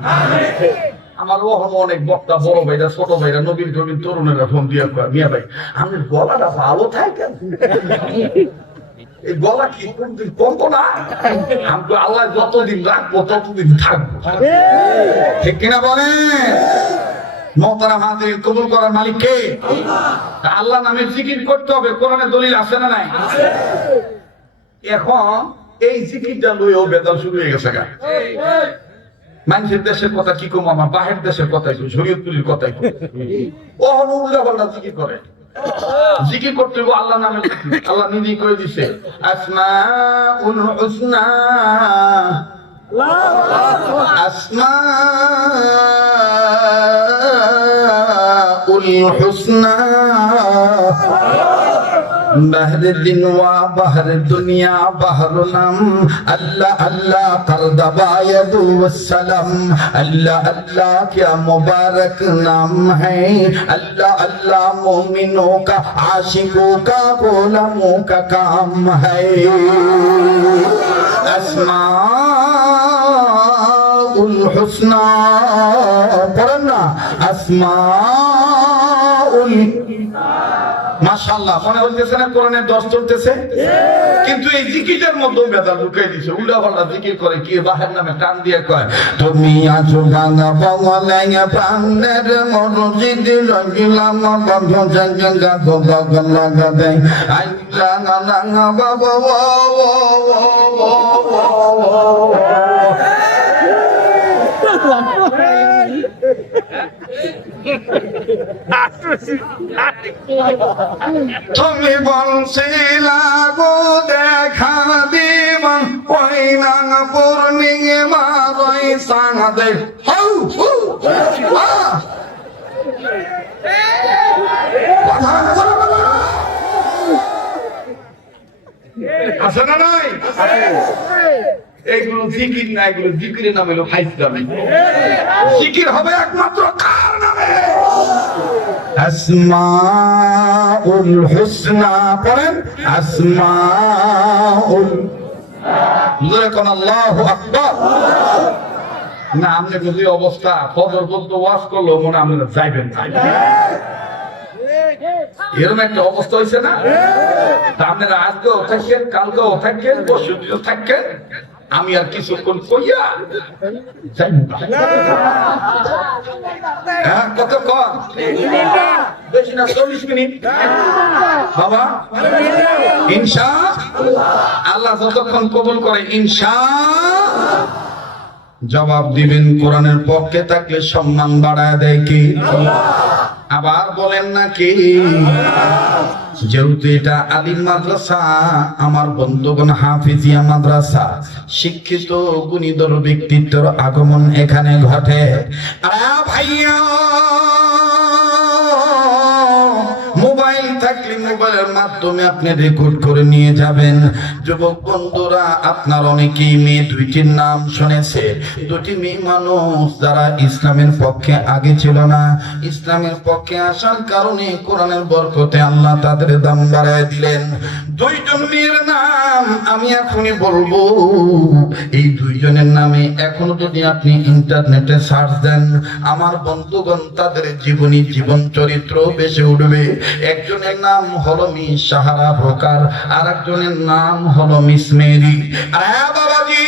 আমার ওহম অনেক বক্তা বড় ভাইরা ছোট ভাইরা নবীন নবীন তরুণেরা ফোন দিয়ে কয়, মিয়া ভাই আমাদের গলাটা ভালো থাকে এই গলা কি কোনদিন কমবো না? আমি আল্লাহ যতদিন রাখবো ততদিন থাকবো, ঠিক কিনা বলেন? মোহতারাম হাজিরিন, কবুল করার মালিক কে? আল্লাহ নামে জিকির করতে হবে, কোরআনে দলিল আছে না নাই? এখন এই জিকিরটা লইও বেদাল শুরু হয়ে গেছে গা। মানুষের দেশের কথা কি কম, আমার বাহের দেশের কথাই কই, শরীয়তপুরের কথাই কই। ও উল্টা পাল্টা জিকির করে, জিকির করতে হবে আল্লাহ নামে। আল্লাহ নিজেই কয়ে দিছে আসমাউল হুসনা, আসমাউল হুসনা बहर दिन व बहर दुनिया बहर नम अल्लाह अल्लाह कर दबायदु वसलम अल्लाह अल्लाह क्या मुबारक नाम है अल्लाह अल्लाह मोमिनों का आशिकों का गुलामों का काम है अस्माउल हुस्ना पढ़ना अस्माउल মাশাআল্লাহ মনে হইতেছে না কোরআনের 10 চলতেছে, কিন্তু এই জিকিরের মধ্যে বেদাল ঢুকাই দিছে, উল্টাপাল্টা জিকির করে কি বাহের নামে টান দিয়ে কয় তুমি আছো গানা বঙ্গলায় প্রাণের মসজিদ লাগিলাম বন্ধ জায়গা গগন লাগা দেয় আইলা না বাবা তুমি বলছিলা গো দেখা দিব ওই নাং পূর্ণিমা রই সাঁদে আছে না নাই? এইগুলো জিকির না, এগুলো জিকিরের নাম হলো ফাইজলামি। জিকির হবে একমাত্র কার নামে? আসমাউল হুসনা পড়েন, আসমাউল জোরে কোন আল্লাহু আকবার। না আপনি যদি অবস্থা ফজর পর্যন্ত ওয়াজ করলো মনে আপনারা যাইবেন না, এরকম একটা অবস্থা হয়েছে না? তা আপনারা আজকেও থাকেন, কালকেও থাকেন, পরশু দিনও থাকেন, আমি আর কিছুক্ষণ কইয়া যাইব কত কম বেশি না 40 মিনিট বাবা ইনশাআল্লাহ যতক্ষণ কবুল করে ইনশাআল্লাহ জবাব দিবেন। কোরআনের পক্ষে থাকলে সম্মান বাড়ায় দেয় কি? আবার বলেন না কি? যেহেতু এটা আলিম মাদ্রাসা, আমার বন্ধুগণ হাফিজিয়া মাদ্রাসা, শিক্ষিত গুণীধর ব্যক্তিত্বের আগমন এখানে ঘটে। ভাইয়া মোবাইল থাকলে মোবাইলের মাধ্যমে আপনি রেকর্ড করে নিয়ে যাবেন। যুবক বন্ধুরা, আপনার অনেকেই মেয়ে দুইটির নাম শুনেছে, দুটি মেয়ে মানুষ যারা ইসলামের পক্ষে আগে ছিল না, ইসলামের পক্ষে আসার কারণে কোরআনের বরকতে আল্লাহ তাদের দাম বাড়ায় দিলেন। দুইজন মেয়ের নাম আমি এখনই বলবো। এই দুইজনের নামে এখনো যদি আপনি ইন্টারনেটে সার্চ দেন, আমার বন্ধুগণ তাদের জীবনী জীবন চরিত্র বেশি উঠবে। একজনের নাম হলো মিস সাহারা ব্রোকার, আর একজনের নাম হলো মিস মেরি। আরে বাবাজি,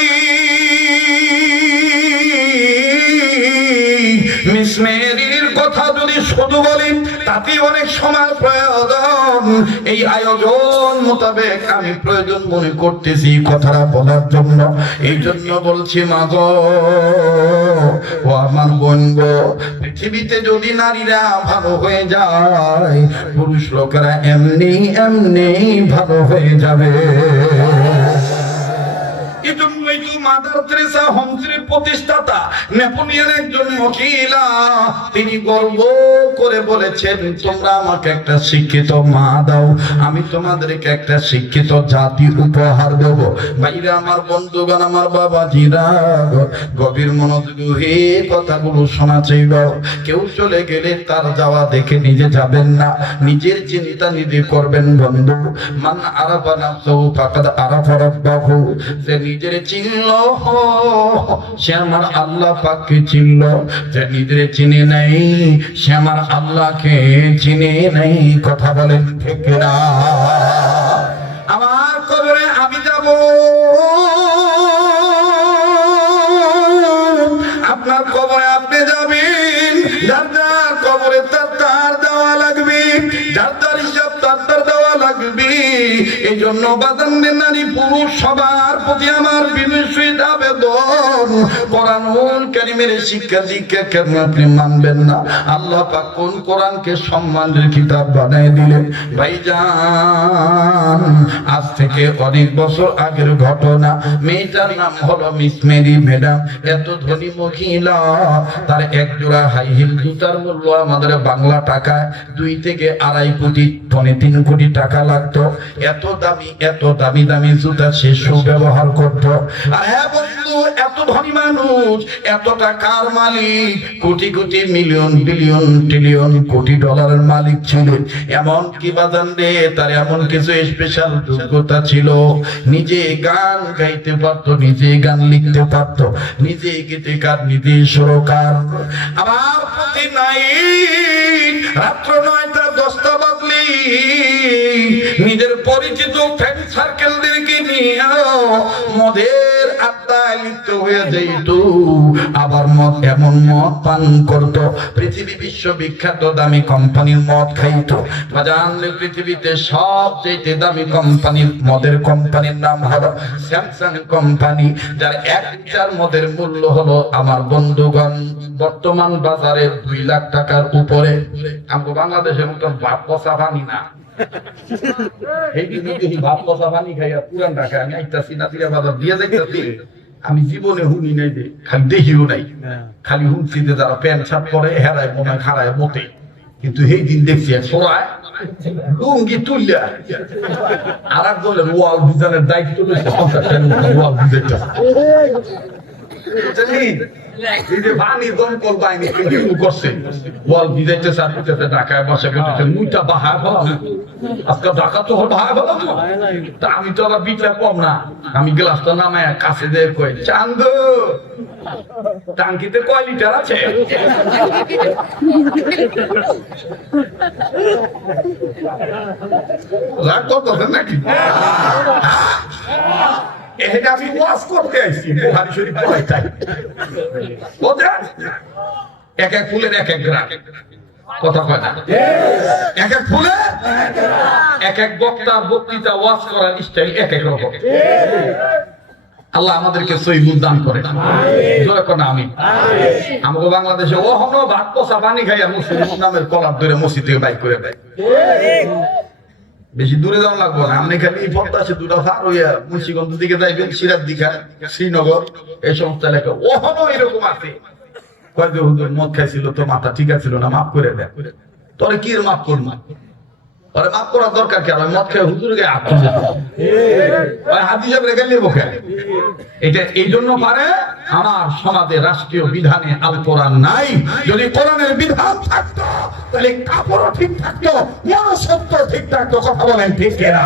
মিস মেরির কথা যদি শুধু বলি তাতে অনেক সময় প্রয়োজন। এই আয়োজন মোতাবেক আমি প্রয়োজন মনে করতেছি কথাটা বলার জন্য। এই জন্য বলছি মা গো, ও আমার বোন গো, পৃথিবীতে যদি নারীরা ভালো হয়ে যায়, পুরুষ লোকেরা এমনি এমনি ভালো হয়ে যাবে। এই জন্যই মাদার তেরেসা হোমসের প্রতিষ্ঠাতা, নেপোলিয়ন একজন মহিলা, তিনি গর্ব করে বলেছেন, তোমরা আমাকে একটা শিক্ষিত মা দাও, আমি তোমাদেরকে একটা শিক্ষিত জাতি উপহার দেব। ভাইরা আমার, বন্ধুগণ আমার, বাবাজিরা, গভীর মনোযোগে কথাগুলো শোনা চাইব। কেউ চলে গেলে তার যাওয়া দেখে নিজে যাবেন না, নিজের চিন্তা নিজে করবেন বন্ধু। মান আরাফা নাফসাহু ফাকাদ আরাফা রাব্বাহু, যে নিজের চিনল সে আমার আল্লাহ পাককে চিনল, যে নিজের চিনে নাই সে আমার আল্লাহকে চিনে নাই। কথা বলেন ঠিক না? আমার কবরে আমি যাব, আপনার কবরে আপনি যাবেন, যার যার কবরে তার দেওয়া লাগবে, যার যার হিসাব তার দেওয়া লাগবে। এই জন্য বাজানদের নারী পুরুষ সবার প্রতি আমার বিনয়ী আবেদন, কোরআনুল কারীমের শিক্ষা দীক্ষা কেন আপনি মানবেন না? আল্লাহ পাক কোন কোরআনকে সম্মানের কিতাব বানায় দিলেন। ভাইজান, আজ থেকে অনেক বছর আগের ঘটনা। মেয়েটার নাম হলো মিস মেরি ম্যাডাম। এত ধনী মহিলা, তার এক জোড়া হাই হিল জুতার মূল্য আমাদের বাংলা টাকায় 2 থেকে 2.5 কোটি, 3 কোটি টাকা লাগতো। এত দামি দামি জুতা সে ব্যবহার করতো। আর হ্যাঁ বন্ধু, এত ধনী মানুষ, এত টাকার মালিক, crore crore million billion trillion কোটি ডলারের মালিক ছিলেন। এমন কি বাজান রে, তার এমন কিছু স্পেশাল যোগ্যতা ছিল। নিজে গান গাইতে পারতো, নিজে গান লিখতে পারতো, নিজে গীতিকার, নিজে সুরকার। আমার প্রতি নাই রাত্র 9টা 10টা বাজলি নিজের পরিচিত ফ্রেন্ড সার্কেলদেরকে নিয়ে মদের আড্ডায় লিপ্ত হয়ে যাইত। আবার মদ, এমন মদ পান করত, পৃথিবী বিশ্ববিখ্যাত দামি কোম্পানির মদ খাইত। জানলে পৃথিবীতে সবচেয়ে দামি কোম্পানির মদের কোম্পানির নাম হলো স্যামসাং কোম্পানি, যার 1 লিটার মদের মূল্য হলো আমার বন্ধুগণ বর্তমান বাজারে 2 লাখ টাকার উপরে। আমাদের বাংলাদেশের মতো ভাত পচা পানি না, ভাত পচা পানি খাইয়া পুরান ঢাকা আমি আইতাছি না, বাজার দিয়ে যাইতাছি। আমি জীবনে হুনি নাই, যে খালি দেখিও নাই, খালি হুনছি যে যারা প্যান্ট শার্ট পরে হেরায় মনে খারায় মতে। কিন্তু এই দিন দেখছি সরায় লুঙ্গি তুললে আর এক বললেন ওয়াল ডিজাইনের দায়িত্ব লইছে, 50 টাকা ওয়াল ডিজাইনটা আমি তো আবার বিটলা কম না, আমি গ্লাসটা নামায় কাছে দিয়ে কই, চান্দু টাঙ্কিতে কয় লিটার আছে? রাগ করতেছেন নাকি? এটা আমি ওয়াজ করতে আইছি, বুখারী শরীফ পড়াইতে। বুঝছেন? এক এক ফুলের এক এক গ্রাম, কথা কয় না? এক এক ফুলে এক এক বক্তার বক্তৃতা, ওয়াজ করার স্টাইল এক এক রকম। আল্লাহ আমাদেরকে সহিহ দান করে। জোরে কোন আমিন। আমাদের বাংলাদেশে ওহনো ভাত পচা পানি খাইয়া মুসলিম নামের কলার ধরে মসজিদ থেকে বাইক করে দেয়। বেশি দূরে যাওয়া লাগবো না, আপনি খালি পদ্মা সেতুটা পার হইয়া মুন্সিগঞ্জ দিকে যাইবেন, সিরাজ দিঘা, শ্রীনগর, এই সমস্ত এলাকা ওহনো এরকম আছে। কয় যে হুজুর মদ খাইছিল তো মাথা ঠিক আছিল না, মাফ করে দেয়। তোরে কি মাফ করবো? আরে মাফ করার দরকার কি? আর মদ খেয়ে হুজুরকে হাত তুলছে, হাত হিসাবে রেখে নেবো কেন? এটা এই জন্য পারে আমার সমাজে রাষ্ট্রীয় বিধানে আল কোরআন নাই। যদি কোরআনের বিধান থাকতো তাহলে কাপড়ও ঠিক থাকতো, মনুষ্যত্ব ঠিক থাকতো। কথা বলেন ঠিক কিনা?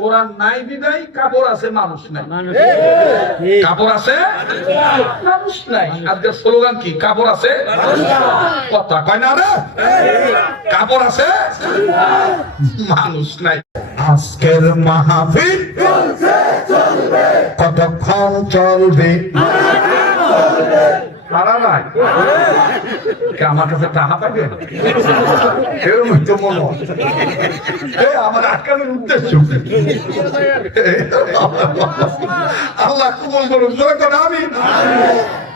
কোরআন নাই বিদায় কাপড় আছে, মানুষ নাই। কাপড় আছে, মানুষ নাই। আজকের স্লোগান কি? কাপড় আছে, কথা কয় না রে? কাপড় আছে, মানুষ নাই। আজকের মাহফিল কতক্ষণ চলবে? আমার কাছে টাকা পাবে আমার আটকানোর উদ্দেশ্য। আল্লাহ কবুল করুন। আমি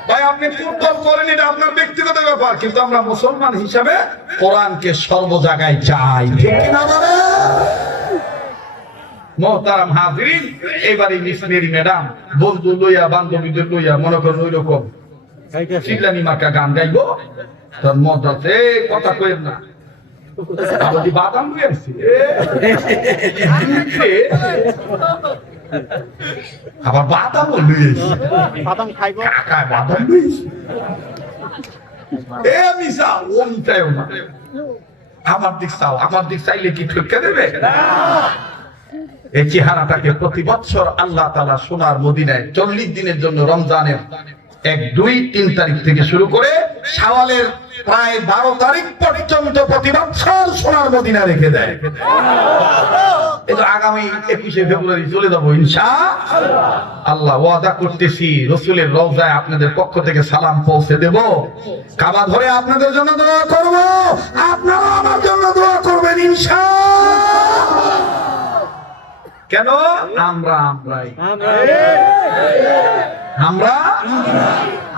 ভাই, আপনি ফুটবল করেন, এটা আপনার ব্যক্তিগত ব্যাপার, কিন্তু আমরা মুসলমান হিসাবে কোরআনকে সর্ব জায়গায় চাই, ঠিক কিনা? মোহতারাম হাজিরিন, এবারে মিস মেরি ম্যাডাম বন্ধু লইয়া বান্ধবীদের লইয়া মনে করেন ওই রকম চিল্লানি মার্কা গান গাইবো। তার মত আছে কথা কইেন না, আবার বাদাম লই আসছি আবার বাদাম লই আসছি, বাদাম খাইবো কাকা বাদাম লই আসছি। এ মিসা ও মিটাইও না, আমার দিক চাও, আমার দিক চাইলে কি ঠেকে দেবে? এই চেহারাটাকে প্রতি বছর আল্লাহ তাআলা সোনার মদিনায় 40 দিনের জন্য রমজানের 1, 2, 3 তারিখ থেকে শুরু করে শাওয়ালের প্রায় 12 তারিখ পর্যন্ত প্রতি বছর সোনার মদিনা রেখে দেয়। এটা আগামী 21শে ফেব্রুয়ারি চলে যাবো ইনশাআল্লাহ। আল্লাহ ওয়াদা করতেছি রাসূলের রওজায় আপনাদের পক্ষ থেকে সালাম পৌঁছে দেব, কাবা ধরে আপনাদের জন্য দোয়া করব, আপনারা আমার জন্য দোয়া করবেন ইনশাআল্লাহ। কেন?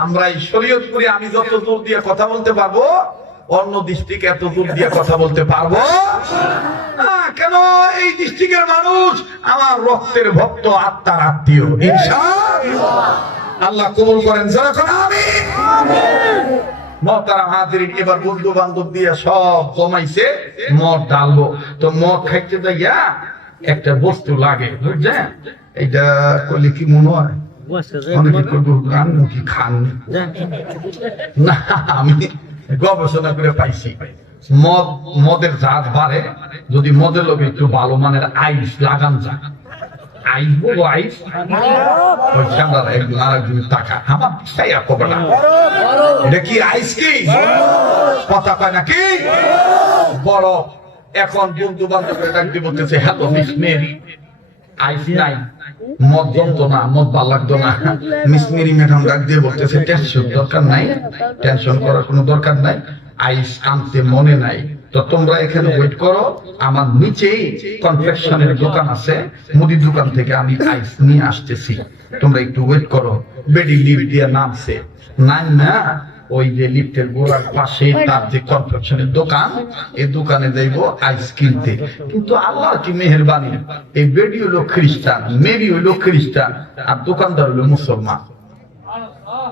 আমরাই শরীয়তপুরে আমি যত জোর দিয়ে কথা বলতে পারবো অন্য ডিস্ট্রিক্ট এত জোর দিয়ে কথা বলতে পারবো না। কেন? এই ডিস্ট্রিক্টের মানুষ আমার রক্তের ভক্ত, আত্মার আত্মীয়। ইনশাআল্লাহ আল্লাহ কবুল করেন, যারা আমিন। মোহতারাম হাজিরিন, এবার বন্ধু বান্ধব দিয়ে সব জমাইছে, মদ ঢালবো। তো মদ খাইতে যাইয়া একটা বস্তু লাগে, বুঝছেন? এইটা করলে কি মনে হয় অনেকে করবো গান কি খান না, আমি গবেষণা করে পাইছি মদের জাত বাড়ে যদি মদের লোক একটু ভালো মানের আইস লাগান যায়। আইস বলবো আইস ওই চান্দারা একজন আরেকজন টাকা আমার চাইয়া খবর না, এটা কি আইস কি কথা কয় নাকি বড়। এখন বন্ধু বান্ধবের ডাক দিয়ে বলতেছে, হ্যালো মিস মেরি, আইস নাই, মদ জমতো না, মদ ভাল লাগতো না। মিস মেরি ম্যাডাম ডাক দিয়ে বলতেছে, টেনশন দরকার নাই, টেনশন করার কোনো দরকার নাই, আইস আনতে মনে নাই। তো তোমরা এখানে ওয়েট করো, আমার নিচেই কনফেকশনের দোকান আছে, মুদির দোকান থেকে আমি আইস নিয়ে আসতেছি, তোমরা একটু ওয়েট করো। বেডি লিফট দিয়ে নামছে, না ওই যে লিফটের গোড়ার পাশে তার যে কনফেকশনের দোকান, এই দোকানে যাইবো আইস কিনতে। কিন্তু আল্লাহর কি মেহেরবানি, এই বেডি হইলো খ্রিস্টান, মেরি হইলো খ্রিস্টান, আর দোকানদার হইলো মুসলমান।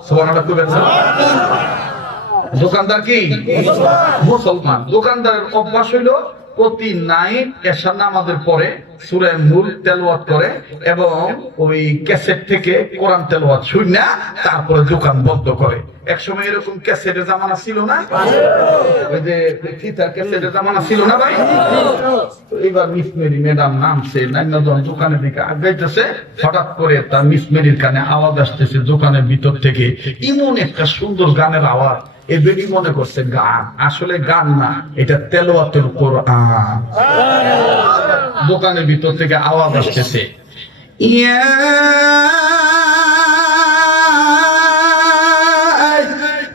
সুবহানাল্লাহ কইবেন না? দোকানদার কি মুসলমান। দোকানদারের অভ্যাস হইলো প্রতি নাইট এশার নামাজের পরে সূরা মুলক তেলাওয়াত করে এবং ওই ক্যাসেট থেকে কোরআন তেলাওয়াত শুনে তারপরে দোকান বন্ধ করে। একসময় এরকম ক্যাসেটের জামানা ছিল না, ওই যে ফিতার ক্যাসেটের জামানা ছিল না ভাই। তো এবার মিস মেরি ম্যাডাম নামছে, নাইনজন দোকানের দিকে আগাইতেছে, হঠাৎ করে তার মিস মেরির কানে আওয়াজ আসতেছে দোকানের ভিতর থেকে, এমন একটা সুন্দর গানের আওয়াজ। এই বেটি মনে করছে গান, আসলে গান না, এটা তেলাওয়াতুল কোরআন। দোকানের ভিতর থেকে আওয়াজ আসতেছে, ইয়া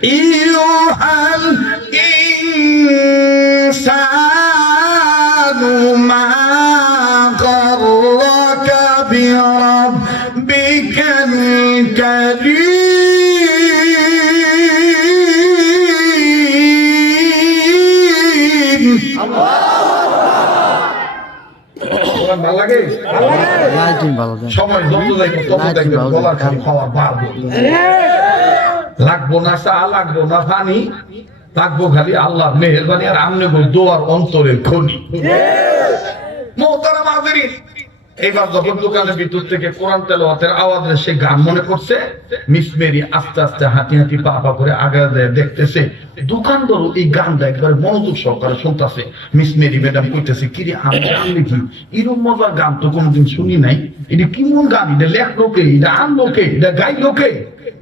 আইয়ুহাল ইনসানু মা গাররাকা বিরাব্বিকাল কারীম। সময় যত যাইবো তত দেখবেন গলার খালি খাওয়া বাড়বো, লাগবো না চা, লাগবো না পানি, লাগবো খালি আল্লাহর মেহেরবানি আর আমনে দোয়ার অন্তরের খনি। মোহতারাম হাজিরিন, এবার যখন দোকানের ভিতর থেকে কোরআন তেলাওয়াতের আওয়াজ সে গান মনে করছে, মিস মেরি আস্তে আস্তে হাঁটি হাঁটি পা পা করে আগে দেখতেছে দোকানদার এই গানটা একবার মনোযোগ সহকারে শুনতেছে। মিস মেরি ম্যাডাম কইতেছে, কিরে আমি গান লিখি, এরকম মজার গান তো কোনোদিন শুনি নাই, এটা কেমন গান, এটা লেখলো কে, এটা আনলো কে, এটা গাইলো কে?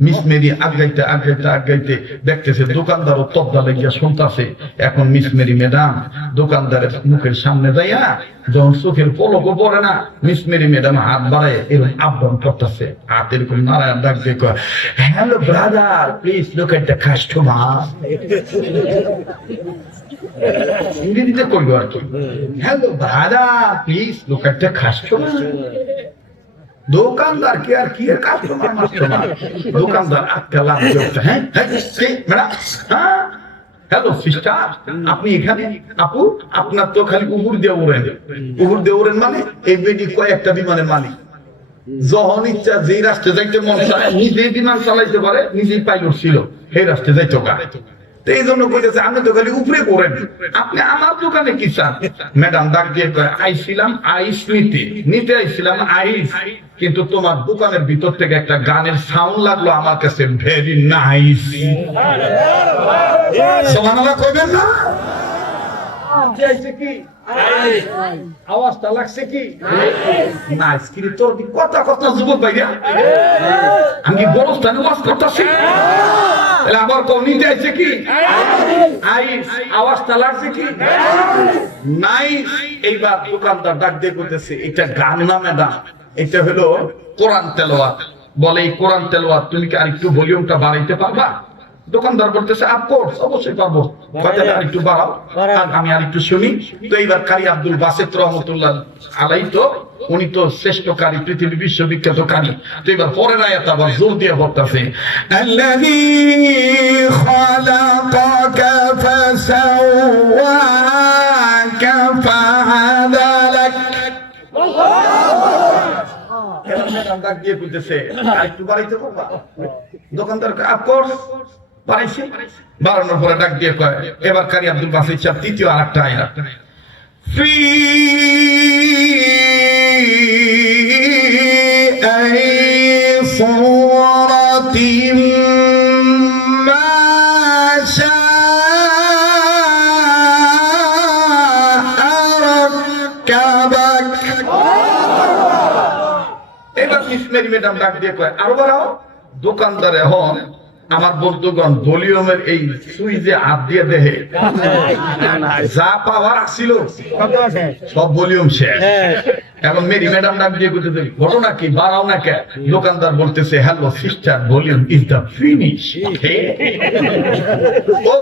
মিস মেরি আগাইতে আগাইতে আগাইতে দেখতেছে দোকানদারও তবদা লেগিয়া শুনতেছে। এখন মিস মেরি ম্যাডাম দোকানদারের মুখের সামনে যাইয়া যখন চোখের পলকও পড়ে না, মিস মেরি ম্যাডাম হাত বাড়ায় এরকম আহ্বান করতেছে, হাত এরকম নারায়ণ ডাক দিয়ে কয়, hello brother please look at the customer. ইংরেজিতে করবো আর কি, hello brother please look at the customer. দোকানদার কি আর কি কাস্টমার, দোকানদার আটকা লাভ, হ্যাঁ ম্যাডাম, হ্যাঁ হ্যালো সিস্টার, আপনি এখানে? আপু, আপনার তো খালি উপর দিয়ে উড়েন মানে এই বেটি কয়েকটা বিমানের মালিক। যখন ইচ্ছা যেই রাষ্ট্রে যাইতে মন চায় নিজেই বিমান চালাইতে পারে, নিজেই পাইলট ছিল, সেই রাষ্ট্রে যাইতো গা। তো এই জন্য কইতেছে আপনি তো খালি উপরে পড়েন, আপনি আমার দোকানে কি চান? ম্যাডাম ডাক দিয়ে কয়, আইছিলাম আইস নিতে আইছিলাম আইস, কিন্তু তোমার দোকানের ভিতর থেকে একটা গানের সাউন্ড লাগলো আমার কাছে ভেরি নাইস। সুবহানাল্লাহ কইবেন না? আওয়াজটা লাগছে কি নাইস? কি তোর কথা কথা যুবক ভাইয়া, আমি বড় স্থানে ওয়াজ করতেছি, তাহলে আবার কোন নিতে আইছে কি আইস? আওয়াজটা লাগছে কি নাইস? এইবার দোকানদার ডাক দিয়ে করতেছে, এটা গান না ম্যাডাম, এটা হলো কোরআন তেলাওয়াত। বলে এই কোরআন তেলাওয়াত তুমি কি আরেকটু ভলিউমটা বাড়াইতে পারবা? দোকানদার বলতেছে অফকোর্স, অবশ্যই পারবো, আরেকটু বাড়াও, আমি আরেকটু শুনি। তো এইবার কারি আব্দুল বাসিত রহমতুল্লাহ আলাইহি, তো উনি তো শ্রেষ্ঠ কারি, পৃথিবী বিশ্ববিখ্যাত কারি। তো এবার পরের আয়াত আবার জোর দিয়ে বলতেছে, আল্লাযী খালাকাকা ফাসাওয়াকা ফাআদালাক। ডাক দিয়ে কইতেছে আরেকটু বাড়াইতে পারবা? দোকানদার অফকোর্স বাড়াইছে। বাড়ানোর পরে ডাক দিয়ে কয়, এবার কারি আব্দুল বাসিত সাহেব তৃতীয় আরেকটা আয়াত, ফি আই সূরাতিন মা শাআ রাক্কাবাক। এবার ইসমাইল ম্যাডাম ডাক দিয়ে কয়, আরো বাড়াও। দোকানদার এখন আমার বন্ধুগণ ভলিউমের এই সুইচে হাত দিয়ে দেখে যা পাওয়ার আসছিল সব ভলিউম শেষ। এখন মেরি ম্যাডাম ডাক দিয়ে বলতেছে, ঘটনা কি, বাড়াও না কে? দোকানদার বলতেছে, hello sister, volume is the finish. ও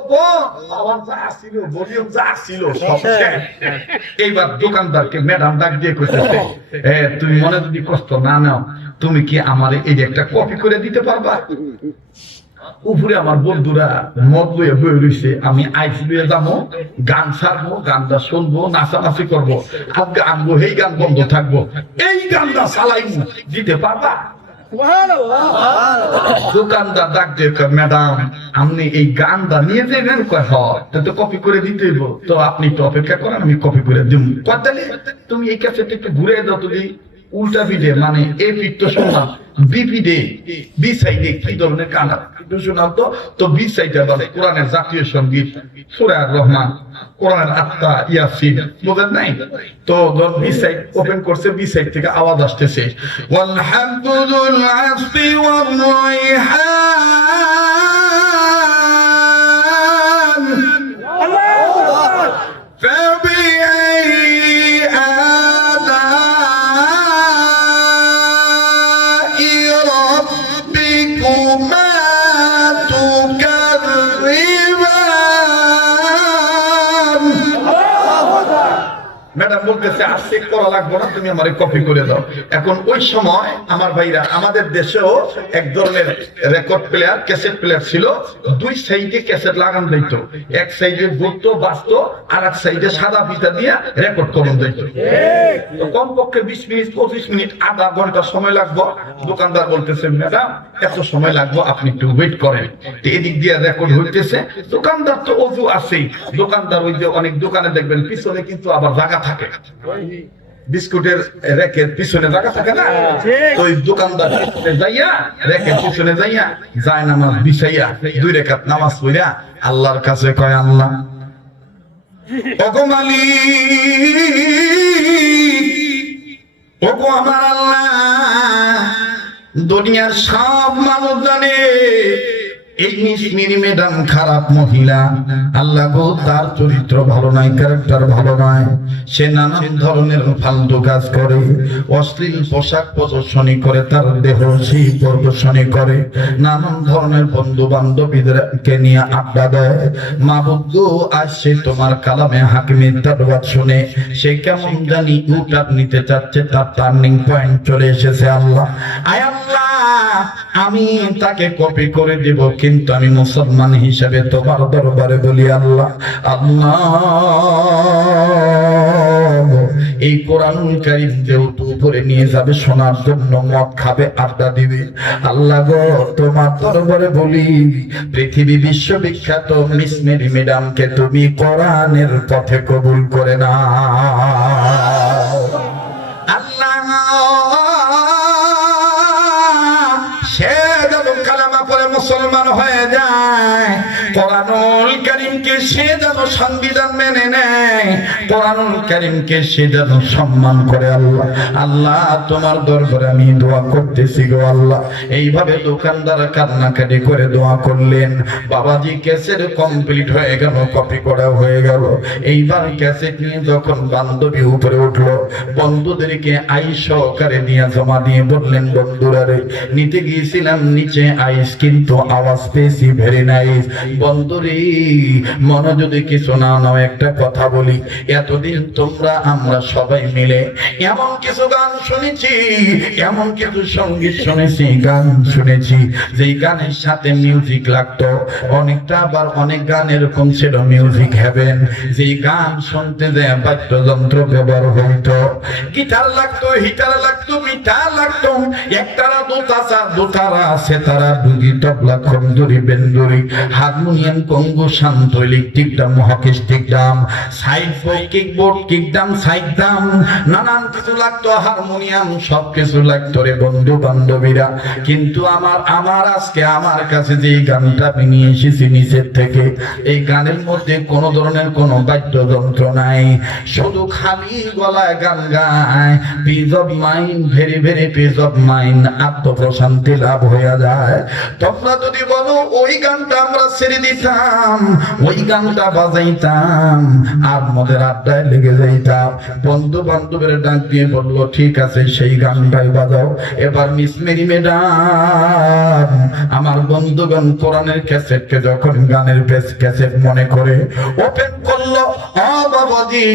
পাওয়ার যা আসছিল, ভলিউম যা আসছিল সব শেষ। এইবার দোকানদারকে ম্যাডাম ডাক দিয়ে কইতেছে, তুমি মনে যদি কষ্ট না নাও, তুমি কি আমারে এই যে একটা কপি করে দিতে পারবা? উপরে আমার বন্ধুরা মদ লইয়া বয়ে রয়েছে, আমি আইস লইয়া যাবো, গান ছাড়বো, গানটা শুনবো, নাচানাচি করবো, আর গানবো, এই গান বন্ধ থাকবো, এই গানটা চালাইবো, দিতে পারবা? দোকানদার ডাক দিয়ে ম্যাডাম আপনি এই গানটা নিয়ে যাবেন? কয় তো কপি করে দিতে হইব, তো আপনি একটু অপেক্ষা করেন, আমি কপি করে দিব। তাহলে তুমি এই কাছে একটু ঘুরে দাও তো, উল্টা পিঠে মানে এ পিঠ তো শুনলাম, বি পিঠে বি সাইডে কি ধরনের গান একটু শোনাও তো। তো বি সাইডে বলে কোরআনের জাতীয় সঙ্গীত সূরা আর রহমান, কোরআনের আত্মা ইয়াসিন, বুঝেন নাই? তো বি সাইড ওপেন করছে, বি সাইড থেকে আওয়াজ আসতেছে, ওয়াল হামদুল আসফি ওয়ার রাইহান ফাবিআই ম্যাডাম বলতেছে আর চেক করা লাগবে না, তুমি আমারে কপি করে দাও। এখন ওই সময় আমার ভাইরা, আমাদের দেশেও এক ধরনের রেকর্ড প্লেয়ার, ক্যাসেট প্লেয়ার ছিল, দুই সাইডে ক্যাসেট লাগান দিত, এক সাইডে ঘুরতো বাজতো, আর এক সাইডে সাদা ফিতা দিয়ে রেকর্ড করুন দিত। কমপক্ষে 20 মিনিট 25 মিনিট আধা ঘন্টা সময় লাগবে। দোকানদার বলতেছে, ম্যাডাম এত সময় লাগবে, আপনি একটু ওয়েট করেন। এদিক দিয়ে রেকর্ড হইতেছে, দোকানদার তো অজু আছেই। দোকানদার ওই যে অনেক দোকানে দেখবেন পিছনে কিন্তু আবার জায়গা থাকে, বিস্কুটের রেকের পিছনে জায়গা থাকে না, তো ওই দোকানদার পিছনে যাইয়া, রেকের পিছনে যাইয়া যায় নামাজ বিছাইয়া 2 রাকাত নামাজ পড়িয়া আল্লাহর কাছে কয়, আল্লাহ ওগো মালিক, ওগো আমার আল্লাহ, দুনিয়ার সব মানুষ জানে এই মিসমিনি ম্যাডাম খারাপ মহিলা, আল্লাহ গো তার চরিত্র ভালো নয়, ক্যারেক্টার ভালো নয়, সে নানান ধরনের ফালতু কাজ করে, অশ্লীল পোশাক প্রদর্শনী করে, তার দেহ সেই প্রদর্শনী করে, নানান ধরনের বন্ধু বান্ধবীদেরকে নিয়ে আড্ডা দেয়। মাবুদ গো, আজ সে তোমার কালামে হাকিমের তারওয়াত শুনে সে কেমন জানি ইউটার্ন নিতে চাচ্ছে, তার টার্নিং পয়েন্ট চলে এসেছে। আল্লাহ আয় আল্লাহ, আমি তাকে কপি করে দেব, কিন্তু আমি মুসলমান হিসেবে তোমার দরবারে বলি আল্লাহ, আল্লাহ এই কোরআনুল কারীম যেহেতু উপরে নিয়ে যাবে শোনার জন্য, মদ খাবে, আড্ডা দিবে, আল্লাহ গো তোমার দরবারে বলি পৃথিবী বিশ্ববিখ্যাত মিস মেরি ম্যাডামকে তুমি কোরআনের পথে কবুল করে নাও আল্লাহ। সে যখন কালেমা পড়ে মুসলমান হয়ে যায়, কোরআনুল কারীমকে সে যেন সংবিধান মেনে নেয়, কোরআনুল কারীমকে সে যেন সম্মান করে। আল্লাহ আল্লাহ তোমার দরবারে আমি দোয়া করতেছি গো আল্লাহ। এইভাবে দোকানদার কান্নাকাটি করে দোয়া করলেন। বাবাজি ক্যাসেট কমপ্লিট হয়ে গেল, কপি করা হয়ে গেল। এইবার ক্যাসেট নিয়ে যখন বান্ধবী উপরে উঠলো, বন্ধুদেরকে আইস সহকারে নিয়ে জমা দিয়ে বললেন, বন্ধুরা রে, নিতে গিয়েছিলাম নিচে আইস, কিন্তু আওয়াজ পেয়েছি ভেরি নাইস। বন্ধুরে মনোযোগে কিছু না নাও, একটা কথা বলি, এতদিন তোমরা আমরা সবাই মিলে এমন কিছু গান শুনেছি, এমন কিছু সঙ্গীত শুনেছি, গান শুনেছি যেই গানের সাথে মিউজিক লাগতো অনেকটা, আবার অনেক গান এরকম ছিল মিউজিক হেভেন, যেই গান শুনতে যায় বাদ্যযন্ত্র ব্যবহার হইতো, গিটার লাগতো, হিটার লাগতো, মিটার লাগতো, একটারা দোতারা সেতারা, দুগি, তবলা, খন্দুরি, বেন্দুরি, হারমোনিয়াম, কঙ্গো, শান্তলিক, টিকডাম, হকি স্টিকডাম, সাইড কিকবোর্ড, কিকডাম, সাইড ডাম, নানান কিছু লাগতো, হারমোনিয়াম, সব কিছু লাগতো রে বন্ধু বান্ধবীরা। কিন্তু আমার আজকে আমার কাছে যে গানটা আমি নিয়ে এসেছি নিচের থেকে, এই গানের মধ্যে কোনো ধরনের কোনো বাদ্যযন্ত্র নাই, শুধু খালি গলায় গান গায়, peace of mind, very very peace of mind, আত্মপ্রশান্তি লাভ হয়ে যায়। তোমরা যদি বলো ওই গানটা আমরা ছেড়ে দিতাম, ওই গানটা বাজাইতাম আর মদের আড্ডায় লেগে যাইতাম। বন্ধু বান্ধবের ডাক দিয়ে বললো, ঠিক আছে সেই গানটাই বাজাও। এবার মিস মেরি ম্যাডাম আমার বন্ধুগণ কোরআনের ক্যাসেটকে যখন গানের ক্যাসেট মনে করে ওপেন করলো, ও বাবাজি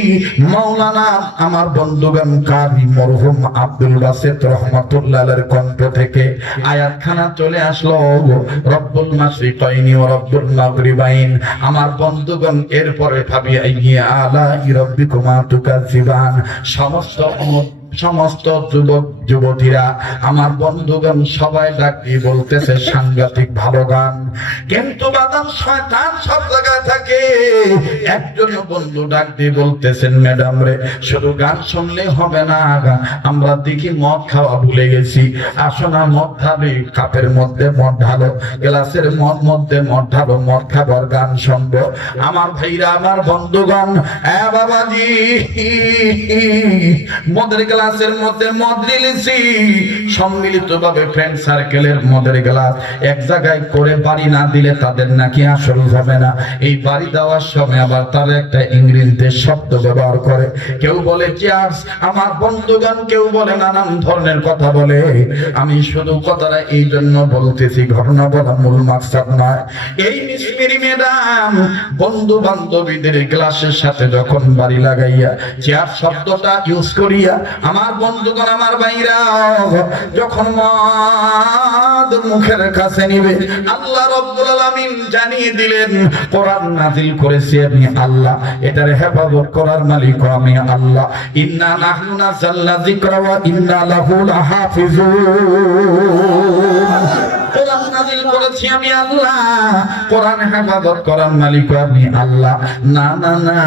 মাওলানা আমার বন্ধুগণ কারি মরহুম আব্দুল বাসিত রহমাতুল্লাহ আলাইহির কণ্ঠ থেকে আয়াতখানা চলে আসলো, রব্বুল মাশরিকাইনি ওয়া রব্বুল মাগরিবাইন। আমার বন্ধুগণ এরপরে ভাবি আইয়া আলা রাব্বিকুমা তুকাজ্জিবান, সমস্ত যুবক যুবতীরা আমার বন্ধুগণ সবাই ডাক দিয়ে বলতেছে সাংঘাতিক ভালো গান। কিন্তু বাদাম শয়তান সব জায়গায় থাকে। একজন বন্ধু ডাক দিয়ে বলতেছেন, ম্যাডাম রে শুধু গান শুনলে হবে না, আমরা দেখি মদ খাওয়া ভুলে গেছি, আসো না মদ ঢালি, কাপের মধ্যে মদ ঢালো, গ্লাসের মধ্যে মদ ঢালো, মদ খাবার গান শুনবো। আমার ভাইরা আমার বন্ধুগণ, বাবাজি মদের গ্লাসের মধ্যে মদ দিয়েছি, সম্মিলিত ভাবে ফ্রেন্ড সার্কেলের মদের গ্লাস এক জায়গায় করে বাড়ি না দিলে তাদের নাকি আসল হবে না। এই বাড়ি দেওয়ার সময় আবার তারা একটা ইংরেজিতে শব্দ ব্যবহার করে, কেউ বলে চিয়ার্স, আমার বন্ধুগণ কেউ বলে নানান ধরনের কথা বলে। আমি শুধু কথাটা এই জন্য বলতেছি, ঘটনা বলা মূল মাকসাদ নয়। এই মিস মেরি ম্যাডাম বন্ধু বান্ধবীদের গ্লাসের সাথে যখন বাড়ি লাগাইয়া চেয়ার শব্দটা ইউজ করিয়া আমার বন্ধুগণ আমার ভাইরা যখন মদ মুখের কাছে নিবে, আল্লাহ রাব্বুল আলামিন জানিয়ে দিলেন কোরআন নাযিল করেছি আমি আল্লাহ, এটার হেফাজত করার মালিক আমি আল্লাহ। ইন্না নাহনু নাযালনা যিকরা ওয়া ইন্না লাহু লাহাফিজুন। কোরআন নাযিল করেছি আমি আল্লাহ, কোরআন হেফাজত করার মালিক আমি আল্লাহ। না না না,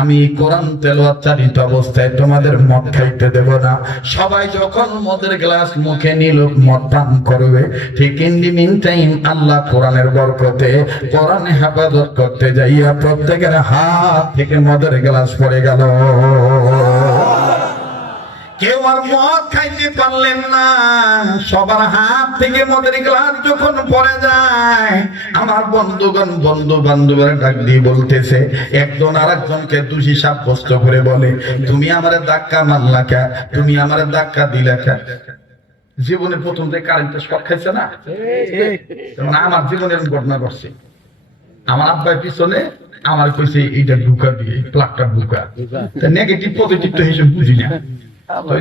আমি কোরআন তেলাওয়াত চালিত অবস্থায় তোমাদের মদ খাইতে দেব না। সবাই যখন মদের গ্লাস মুখে নিল মদ পান করবে, ঠিক ইন দি মিন টাইম আল্লাহ কোরআনের বরকতে কোরআন হেফাজত করতে যাইয়া প্রত্যেকের হাত থেকে মদের গ্লাস পড়ে গেল। কেউ আর মদ খাইতে পারলেন না, সবার হাত থেকে মদের গ্লাস যখন পড়ে যায়, আমার বন্ধুগণ বন্ধু বান্ধবের ডাক দিয়ে বলতেছে, একজন আর একজনকে দোষী সাব্যস্ত করে বলে, তুমি আমারে ধাক্কা মারলা কে, তুমি আমারে ধাক্কা দিলা কে। জীবনে প্রথম যে কারেন্টের শক খাইছে না, আমার জীবনের ঘটনা ঘটছে। আমার আব্বার পিছনে আমার কইছে এইটা ঢুকা দিয়ে প্লাগটা ঢুকা, নেগেটিভ পজিটিভ তো হিসেবে বুঝি না,